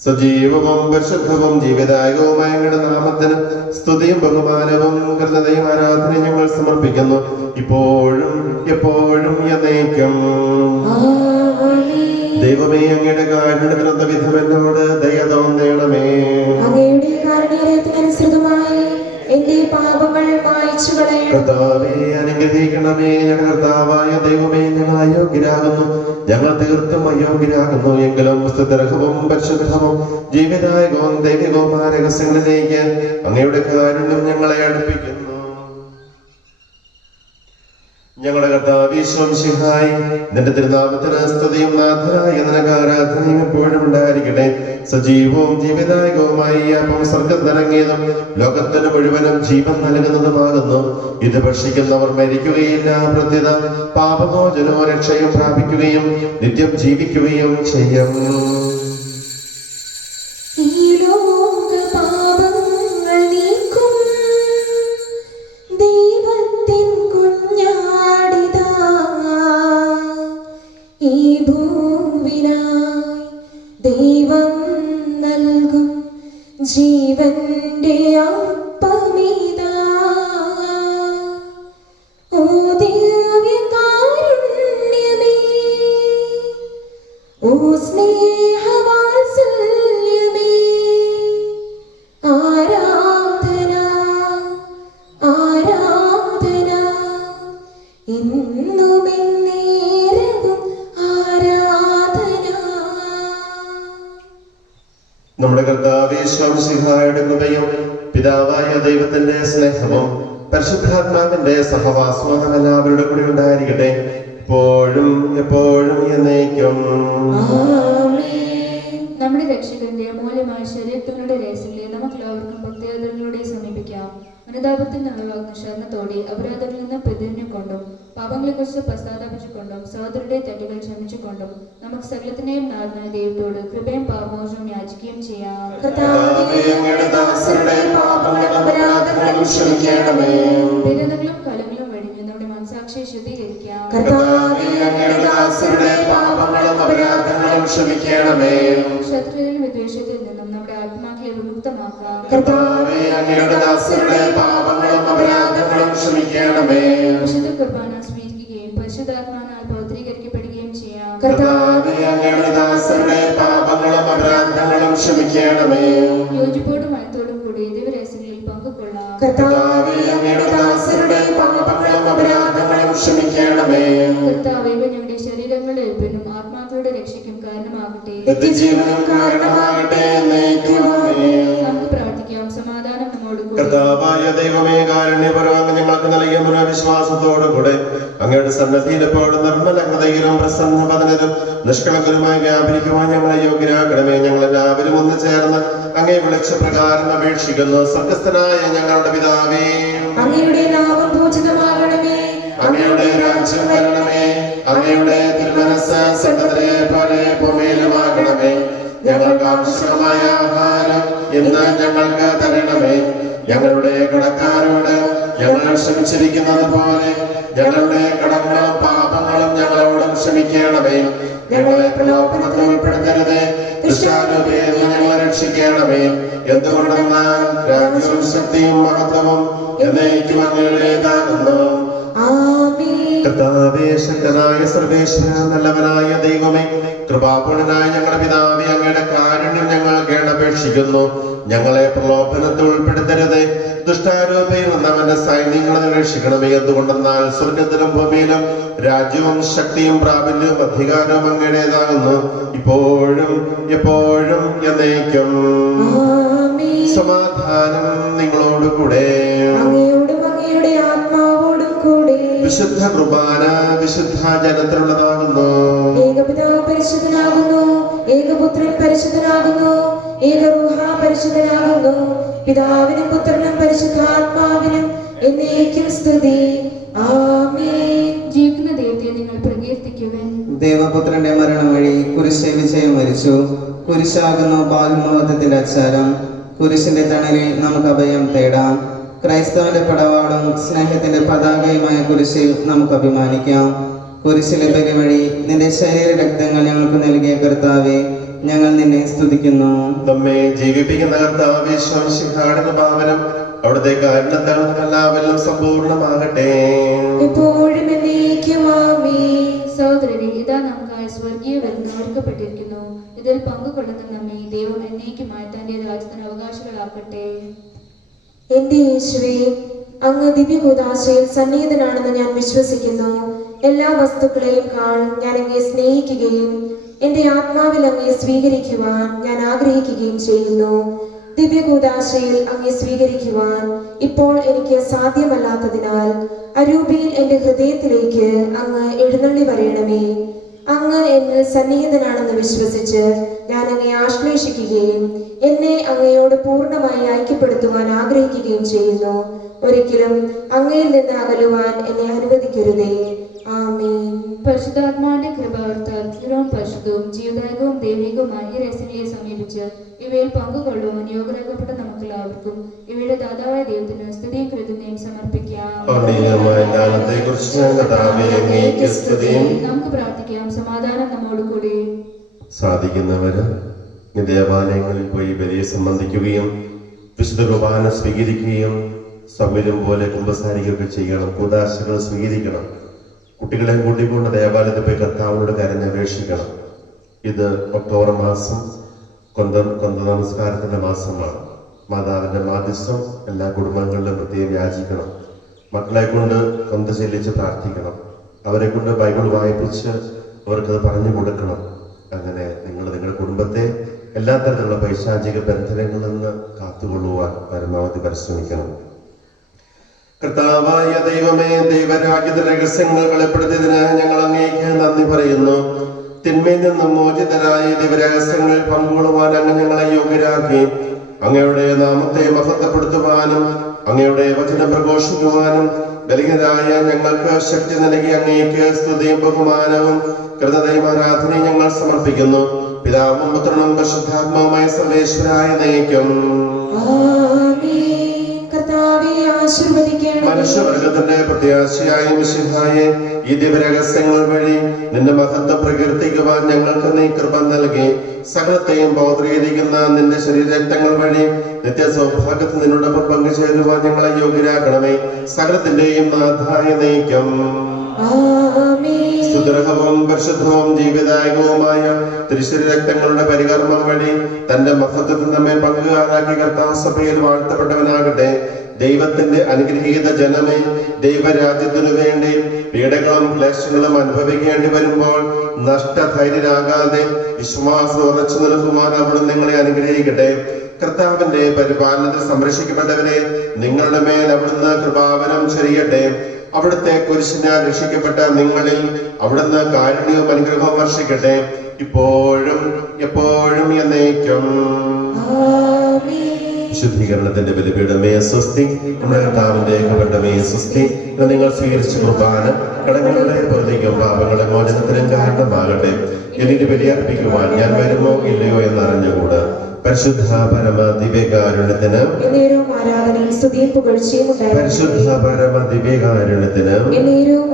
സജീവവും പരിശുദ്ധവും ജീവദായകവുമായ അങ്ങയുടെ നാമത്തിന് സ്തുതിയും ബഹുമാനവും കൃതയും ആരാധനയും ഞങ്ങൾ സമർപ്പിക്കുന്നു, ഇപ്പോഴും എപ്പോഴും എന്നേക്കും. ദൈവമേ, അങ്ങയുടെ കാരുണ്യത്തിനൊത്ത വിധം എന്നോട് ദയ തോന്നണമേ. അങ്ങയുടെ കാരുണ്യത്തിനനുസൃതമായി എന്റെ പാപങ്ങൾ മായ്ച്ചു കളയണം. കർത്താവേ, അനുഗ്രഹിക്കണമേ. ഞങ്ങളുടെ കർത്താവായ ദൈവമേ, ഞങ്ങൾ അയോഗ്യരാകുന്നു, ഞങ്ങൾ തീർത്തും അയോഗ്യരാകുന്നു. എങ്കിലും സ്തുത്യർഹവും പരിശുദ്ധവും ജീവദായകവും ദൈവികവുമായ രഹസ്യങ്ങളിലേക്ക് അങ്ങയുടെ കാരുണ്യം ഞങ്ങളെ അടുപ്പിക്കുന്നു. ഞങ്ങളുടെ കർത്താവ് ഈശോമിശിഹായി, നിന്റെ തിരുനാമത്തിന് സ്തുതിയും നാഥനായ നിനക്ക് ആരാധനയും എപ്പോഴും ഉണ്ടായിരിക്കട്ടെ. സജീവവും ജീവദായകവുമായി ഈ അപ്പം സ്വർഗ്ഗത്തിറങ്ങിയതും ലോകത്തിന് മുഴുവനും ജീവൻ നൽകുന്നതുമാകുന്നു. ഇത് ഭക്ഷിക്കുന്നവർ മരിക്കുകയില്ല, പ്രത്യുത പാപമോചനവും രക്ഷയും പ്രാപിക്കുകയും നിത്യം ജീവിക്കുകയും ചെയ്യും. ഈ ലോക പാപങ്ങൾ നീക്കും ദൈവത്തിൻ കുഞ്ഞാടിതാ, ഈ ഭൂവിനായി ദൈവം നൽകും ജീവന്റെ അപ്പമിതാ. ഓ ദിവ്യകാരുണ്യമേ, ഓ സ്നേഹവാത്സല്യമേ, ആരാധന ആരാധന എന്നും എന്നേരവും ആരാധന. നമ്മുടെ കർത്താവ് ഈശോമിശിഹായുടെ കൃപയും പിതാവായ ദൈവത്തിന്റെ സ്നേഹവും പരിശുദ്ധാത്മാവിന്റെ സഹവാസം നാം എല്ലാവരുടെ കൂടെ ഉണ്ടായിരിക്കട്ടെ, ഇപ്പോഴും എപ്പോഴും എന്നേക്കും. നമ്മുടെ രക്ഷകന്റെ മൂല്യമായ ശരീരത്തിനുടെ രഹസ്യങ്ങളെ നമുക്കെല്ലാവർക്കും ഭക്തിയാദരങ്ങളോടെ സമീപിക്കാം. അനുതാപത്തിൽ നിന്നുളവാകുന്ന ശരണത്തോടെ അപരാധങ്ങളിൽ നിന്ന് പിന്തിരിഞ്ഞുകൊണ്ടും പാപങ്ങളെക്കുറിച്ച് പശ്ചാത്താപിച്ചുകൊണ്ടും സഹോദരരുടെ തെറ്റുകൾ ക്ഷമിച്ചുകൊണ്ടും നമുക്ക് സകലത്തിനെയും നാഥനായ ദൈവത്തോട് കൃപയും പാപമോചനവും യാചിക്കുകയും ചെയ്യാം. വിരതകളും കലങ്ങളും വെടിഞ്ഞ് നമ്മുടെ മനസാക്ഷിയെ ശുദ്ധീകരിക്കാം. ശത്രുവിൽ വിദ്വേഷത്തിൽ നിന്നും നമ്മുടെ ആത്മാക്കളെ വിമുക്തമാക്കാം. വിശുദ്ധ കുർബാന സ്വീകരിക്കുകയും പരിശുദ്ധാത്മാവിനാൽ പൗത്രീകരിക്കപ്പെടുകയും ചെയ്യാം. യോജിപ്പോടും മനത്തോടും കൂടി ദിവരഹസ്യങ്ങളിൽ പങ്കുകൊള്ളാം. കർത്താവേ, ഞങ്ങളുടെ ശരീരങ്ങളുടെ ഏൽപ്പിനും ആത്മാക്കളുടെ രക്ഷയ്ക്കും കാരണമാകട്ടെ. നമുക്ക് പ്രാർത്ഥിക്കാം. സമാധാനം നമ്മോട് കൂടി. കർത്താവായ ദൈവമേ, കാരുണ്യപരമായി ഞങ്ങൾക്ക് നൽകിയ മനോവിശ്വാസത്തോടുകൂടെ അങ്ങയുടെ സന്നദ്ധിയിൽ എപ്പോഴും നിർമ്മല ഹൃദയരും പ്രസന്നവദനരും നിഷ്കളങ്കരുമായി വ്യാപരിക്കുവാൻ ഞങ്ങളെ യോഗ്യരാക്കണമേ. ഞങ്ങളെല്ലാവരും ഒന്ന് ചേർന്ന് അങ്ങേ വിളിച്ച പ്രകാരം അപേക്ഷിക്കുന്നു. സ്വർഗ്ഗസ്ഥനായ ഞങ്ങളുടെ പിതാവേ, അങ്ങയുടെ നാമം പൂജിതമാകണമേ, അങ്ങയുടെ രാജ്യം വരണമേ, അങ്ങയുടെ തിരുമനസ്സ് സ്വർഗ്ഗത്തിലെ പോലെ ഭൂമിയിലുമാകണമേ. ഞങ്ങൾക്ക് ആവശ്യമായ ആഹാരം ഇന്ന് ഞങ്ങൾക്ക് തരണമേ. ഞങ്ങളുടെ കടക്കാരോട് ഞങ്ങൾ ക്ഷമിച്ചിരിക്കുന്നത് പോലെ ഞങ്ങളുടെ കടങ്ങളും പാപങ്ങളും ഞങ്ങളോടും ക്ഷമിക്കണമേ. ഞങ്ങളെ പ്രലോഭനത്തിൽ ഉൾപ്പെടുത്തരുതേ, ദുഷ്ടാരൂപിയിൽ നിന്ന് ഞങ്ങളെ രക്ഷിക്കണമേ. എന്തുകൊണ്ടെന്നാൽ രാജ്യവും ശക്തിയും മഹത്വവും എന്നേക്കും അങ്ങയുടേതാകുന്നു. കർത്താവേ, ശക്തനായ സർവേശ്വര, നല്ലവനായ ദൈവമേ, കൃപാപൂർണനായ ഞങ്ങളുടെ പിതാവേ, അങ്ങയുടെ കാരുണ്യം ഞങ്ങൾ കേണപേക്ഷിക്കുന്നു. ഞങ്ങളെ പ്രലോഭനത്തിൽ ഉൾപ്പെടുത്തരുതേ, ദുഷ്ടാരൂപയിൽ നിന്ന് അവന്റെ സൈന്യങ്ങളെ രക്ഷിക്കണമേ. എന്തുകൊണ്ടെന്നാൽ സ്വർഗത്തിലും ഭൂമിയിലും രാജ്യവും ശക്തിയും പ്രാബല്യവും അധികാരവും അങ്ങയുടേതാകുന്നു, ഇപ്പോഴും എപ്പോഴും എന്നേക്കും. സമാധാനം നിങ്ങളോടുകൂടെ. വിശുദ്ധ കുർബാന വിശുദ്ധ ജനത്തിനുള്ളതാകുന്നു. ഏകപിതാവ് പരിശുദ്ധനാകുന്നു, ഏകപുത്രൻ പരിശുദ്ധനാകുന്നു, ഏകറൂഹ പരിശുദ്ധനാകുന്നു. പിതാവിനും പുത്രനും പരിശുദ്ധാത്മാവിനും എന്നേക്കും സ്തുതി. ആമേൻ. ജീവിക്കുന്ന ദൈവത്തെ നിങ്ങൾ പ്രകീർത്തിക്കുവിൻ. ദേവപുത്രന്റെ മരണം വഴി കുരിശ് വിജയം വരിച്ചു. കുരിശാകുന്നു പാപമോചനത്തിന്റെ അച്ചാരം. കുരിശിന്റെ തണലിൽ നമുക്ക് അഭയം തേടാം. ക്രൈസ്തവന്റെ പടവാളും സ്നേഹത്തിന്റെ പതാകയുമായ കുരിശിൽ നമുക്ക് അഭിമാനിക്കാം. കുരിശിലെ ബലി വഴി നിന്റെ ശരീര രക്തങ്ങൾ ഞങ്ങൾക്ക് നൽകിയ കർത്താവേ, ഞങ്ങൾ നിന്നെ സ്തുതിക്കുന്നു. നമ്മെ ജീവിപ്പിക്കുന്ന കർത്താവേ, ശംശിഹാടിന്റെ പാവനം അവിടുത്തെ കാരണത്താൽ എല്ലാവരിലും സമ്പൂർണ്ണമാകട്ടെ. എപ്പോഴും എന്നേക്കും ആമേൻ. സഹോദരരെ, ഇതാ നമുക്കായി സ്വർഗീയ വിരുന്ന് ഒരുക്കപ്പെട്ടിരിക്കുന്നു. ഇതിൽ പങ്കുകൊള്ളുന്ന നമ്മെ ദൈവം എന്നേക്കുമായി തന്റെ രാജ്യത്തിന് അവകാശികളാക്കട്ടെ. എന്റെ യേശുവേ, അങ്ങ് ദിവ്യകൂദാശയിൽ സന്നിഹിതനാണെന്ന് ഞാൻ വിശ്വസിക്കുന്നു. എല്ലാ വസ്തുക്കളെയും ഞാൻ അങ്ങയെ സ്നേഹിക്കുകയും എന്റെ ആത്മാവിൽ അങ്ങയെ സ്വീകരിക്കുവാൻ ഞാൻ ആഗ്രഹിക്കുകയും ചെയ്യുന്നു. ദിവ്യകൂദാശയിൽ അങ്ങയെ സ്വീകരിക്കുവാൻ ഇപ്പോൾ എനിക്ക് സാധ്യമല്ലാത്തതിനാൽ അരൂപിയിൽ എന്റെ ഹൃദയത്തിലേക്ക് അങ്ങ് എഴുന്നള്ളി വരയണമേ. അങ്ങ് എന്നിൽ സന്നിഹിതനാണെന്ന് വിശ്വസിച്ച് ഞാൻ അങ്ങയെ ആശ്ലേഷിക്കുകയും എന്നെ അങ്ങയോട് പൂർണ്ണമായി ഐക്യപ്പെടുത്തുവാൻ ആഗ്രഹിക്കുകയും ചെയ്യുന്നു. ഒരിക്കലും അങ്ങയിൽ നിന്ന് അകലുവാൻ എന്നെ അനുവദിക്കരുതേ. ആമേൻ. പരിശുദ്ധാത്മാവിന്റെ കൃപാവർത്താൽ ദൃഢവും പരിശുദ്ധവും ജീവദായകവും ദൈവികവുമായ ഈ രഹസ്യങ്ങളെ സമീപിച്ച് ഇവയിൽ പങ്കുകൊള്ളുവാൻ യോഗ്യരാക്കപ്പെട്ട നമുക്കെല്ലാവർക്കും ഇവയുടെ ദാതാവായ ദൈവത്തിന് സ്തുതിയും കൃതജ്ഞതയും സമർപ്പിക്കാം. നമുക്ക് പ്രാർത്ഥിക്കാം. സമാധാനം നമ്മോട് കൂടി. സാധിക്കുന്നവര് ദേവാലയങ്ങളിൽ പോയി ബലിയെ സംബന്ധിക്കുകയും വിശുദ്ധ കുർബാന സ്വീകരിക്കുകയും സൗകര്യം പോലെ കുമ്പസാരിക്കുകയൊക്കെ ചെയ്യണം. കൂദാശകൾ സ്വീകരിക്കണം. കുട്ടികളെ കൂട്ടിക്കൊണ്ട് ദേവാലയത്തിൽ പോയി കർത്താവിനോട് കരഞ്ഞപേക്ഷിക്കണം. ഇത് ഒക്ടോബർ മാസം കൊന്ത നമസ്കാരത്തിന്റെ മാസമാണ്. മാതാവിന്റെ മാധ്യസ്ഥം എല്ലാ കുടുംബങ്ങളിലും പ്രത്യേകം യാചിക്കണം. മക്കളെ കൊണ്ട് കൊന്ത ചെല്ലിച്ച് പ്രാർത്ഥിക്കണം. അവരെ കൊണ്ട് ബൈബിൾ വായിപ്പിച്ച് അവർക്കത് പറഞ്ഞു കൊടുക്കണം. അങ്ങനെ നിങ്ങളുടെ കുടുംബത്തെ എല്ലാ തരത്തിലുള്ള പൈശാചിക ബന്ധനങ്ങളിൽ നിന്ന് കാത്തുകൊള്ളുവാൻ പരമാവധി പരിശ്രമിക്കണം. കർത്താവായ ദൈവമേ, ദൈവരാജ്യത്തെ രഹസ്യങ്ങൾ വെളിപ്പെടുത്തിയതിന് ഞങ്ങൾ അങ്ങേക്ക് നന്ദി പറയുന്നു. തിന്മയിൽ നിന്നും മോചിതരായി ദൈവരഹസ്യങ്ങളിൽ പങ്കുകൊള്ളുവാൻ അങ്ങ് ഞങ്ങളെ യോഗ്യരാക്കി. അങ്ങയുടെ നാമത്തെ മഹത്വപ്പെടുത്തുവാനും അങ്ങയുടെ വചനം പ്രഘോഷിക്കുവാനും ബലിഹരായ ഞങ്ങൾക്ക് ശക്തി നൽകി അങ്ങേക്ക് സ്തുതിയും ബഹുമാനവും കൃതജ്ഞതയും ആരാധനയും ഞങ്ങൾ സമർപ്പിക്കുന്നു. പിതാവും പുത്രനും പരിശുദ്ധാത്മാവുമായ സർവേശ്വരായ നയിക്കും. മനുഷ്യവർഗത്തിന്റെ പ്രത്യാശയായ മിശിഹായെ, ഈ ദിവ്യരഹസ്യങ്ങൾ വഴി നിന്റെ മഹത്വം പ്രകീർത്തിക്കുവാൻ ഞങ്ങൾക്ക് നീ കൃപ നൽകി. സകലത്തെയും പൗത്രീകരിക്കുന്ന നിന്റെ ശരീരരക്തങ്ങൾ വഴി നിത്യ സൗഭാഗ്യത്തിൽ നിന്നോടൊപ്പം പങ്കുചേരുവാൻ ഞങ്ങളെ യോഗ്യരാക്കണമേ. സകലത്തിന്റെയും നാഥായ നയിക്കും. സുദൃഢവും പരിശുദ്ധവും ജീവിതായകവുമായ തിരുശരീരരക്തങ്ങളുടെ പരികർമ്മം വഴി തന്റെ മഹത്വത്തിൽ നമ്മെ പങ്കുകാരാക്കി കർത്താവ് സഭയിൽ വാഴ്ത്തപ്പെട്ടവനാകട്ടെ. ദൈവത്തിന്റെ അനുഗ്രഹീത ജനമേ, ദൈവരാജ്യത്തിനു വേണ്ടി പീഡകളും ക്ലേശങ്ങളും അനുഭവിക്കേണ്ടി വരുമ്പോൾ നഷ്ടധൈര്യരാകാതെ വിശ്വാസം ഉറച്ചു നിൽക്കുവാൻ അവിടുന്ന് നിങ്ങളെ അനുഗ്രഹിക്കട്ടെ. കർത്താവിന്റെ പരിപാലനത്തിൽ സംരക്ഷിക്കപ്പെട്ടവരെ, നിങ്ങളുടെ മേൽ അവിടുന്ന് കൃപാവനം ചൊരിയട്ടെ. അവിടുത്തെ കുരിശിനാൽ രക്ഷിക്കപ്പെട്ട നിങ്ങളിൽ അവിടുന്ന് കാരുണ്യവും അനുഗ്രഹവും വർഷിക്കട്ടെ, ഇപ്പോഴും എപ്പോഴും എന്നേക്കും. ശുദ്ധീകരണത്തിന്റെ ബലിപീഠമേ സ്വസ്തി, നമ്മുടെ കർത്താവിന്റെ ഏകപണ്ഡമേ സ്വസ്തി. നിങ്ങൾ സ്വീകരിച്ച കുർബാന കടങ്ങളുടെ പ്രതിക്കും പാപങ്ങളുടെ മോചനത്തിനും കാരണമാകട്ടെ. എനിക്ക് ബലിയർപ്പിക്കുവാൻ ഞാൻ വരുമോ ഇല്ലയോ എന്നറിഞ്ഞുകൂടാ. പരിശുദ്ധ പരമ ദിവ്യകാരുണ്യത്തിന് ആരാധനയും സ്തുതിയും പുകഴ്ചയും പരിശുദ്ധ പരമ ദിവ്യകാരുണ്യത്തിന്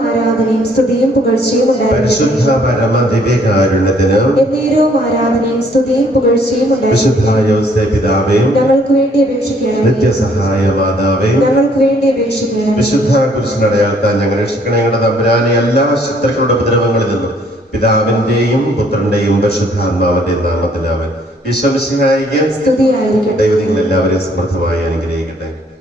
ആരാധനയും സ്തുതിയും പുകഴ്ചയും പരിശുദ്ധ പരമ ദിവ്യകാരുണ്യത്തിന് ആരാധനയും സ്തുതിയും പുകഴ്ചയും വിശുദ്ധ യോസേപ്പ് പിതാവേ, ഞങ്ങൾക്ക് വേണ്ടി അപേക്ഷിക്കണം. നിത്യസഹായ മാതാവേ, ഞങ്ങൾക്ക് വേണ്ടി അപേക്ഷിക്കണം. വിശുദ്ധ കുരിശിന്റെ അടയാളത്താൽ ഞങ്ങൾ രക്ഷിക്കണേ. ഞങ്ങളുടെ തമ്പുരാനെ എല്ലാ ശത്രുക്കളുടെ ഉപദ്രവങ്ങളിൽ നിന്നും പിതാവിന്റെയും പുത്രന്റെയും പരിശുദ്ധാത്മാവിന്റെയും നാമത്തിൽ ആമേൻ. ഈശോ മിശിഹായിക്ക് സ്തുതിയായിരിക്കട്ടെ. ദൈവം നിങ്ങളെല്ലാവരെയും സമൃദ്ധമായി അനുഗ്രഹിക്കട്ടെ.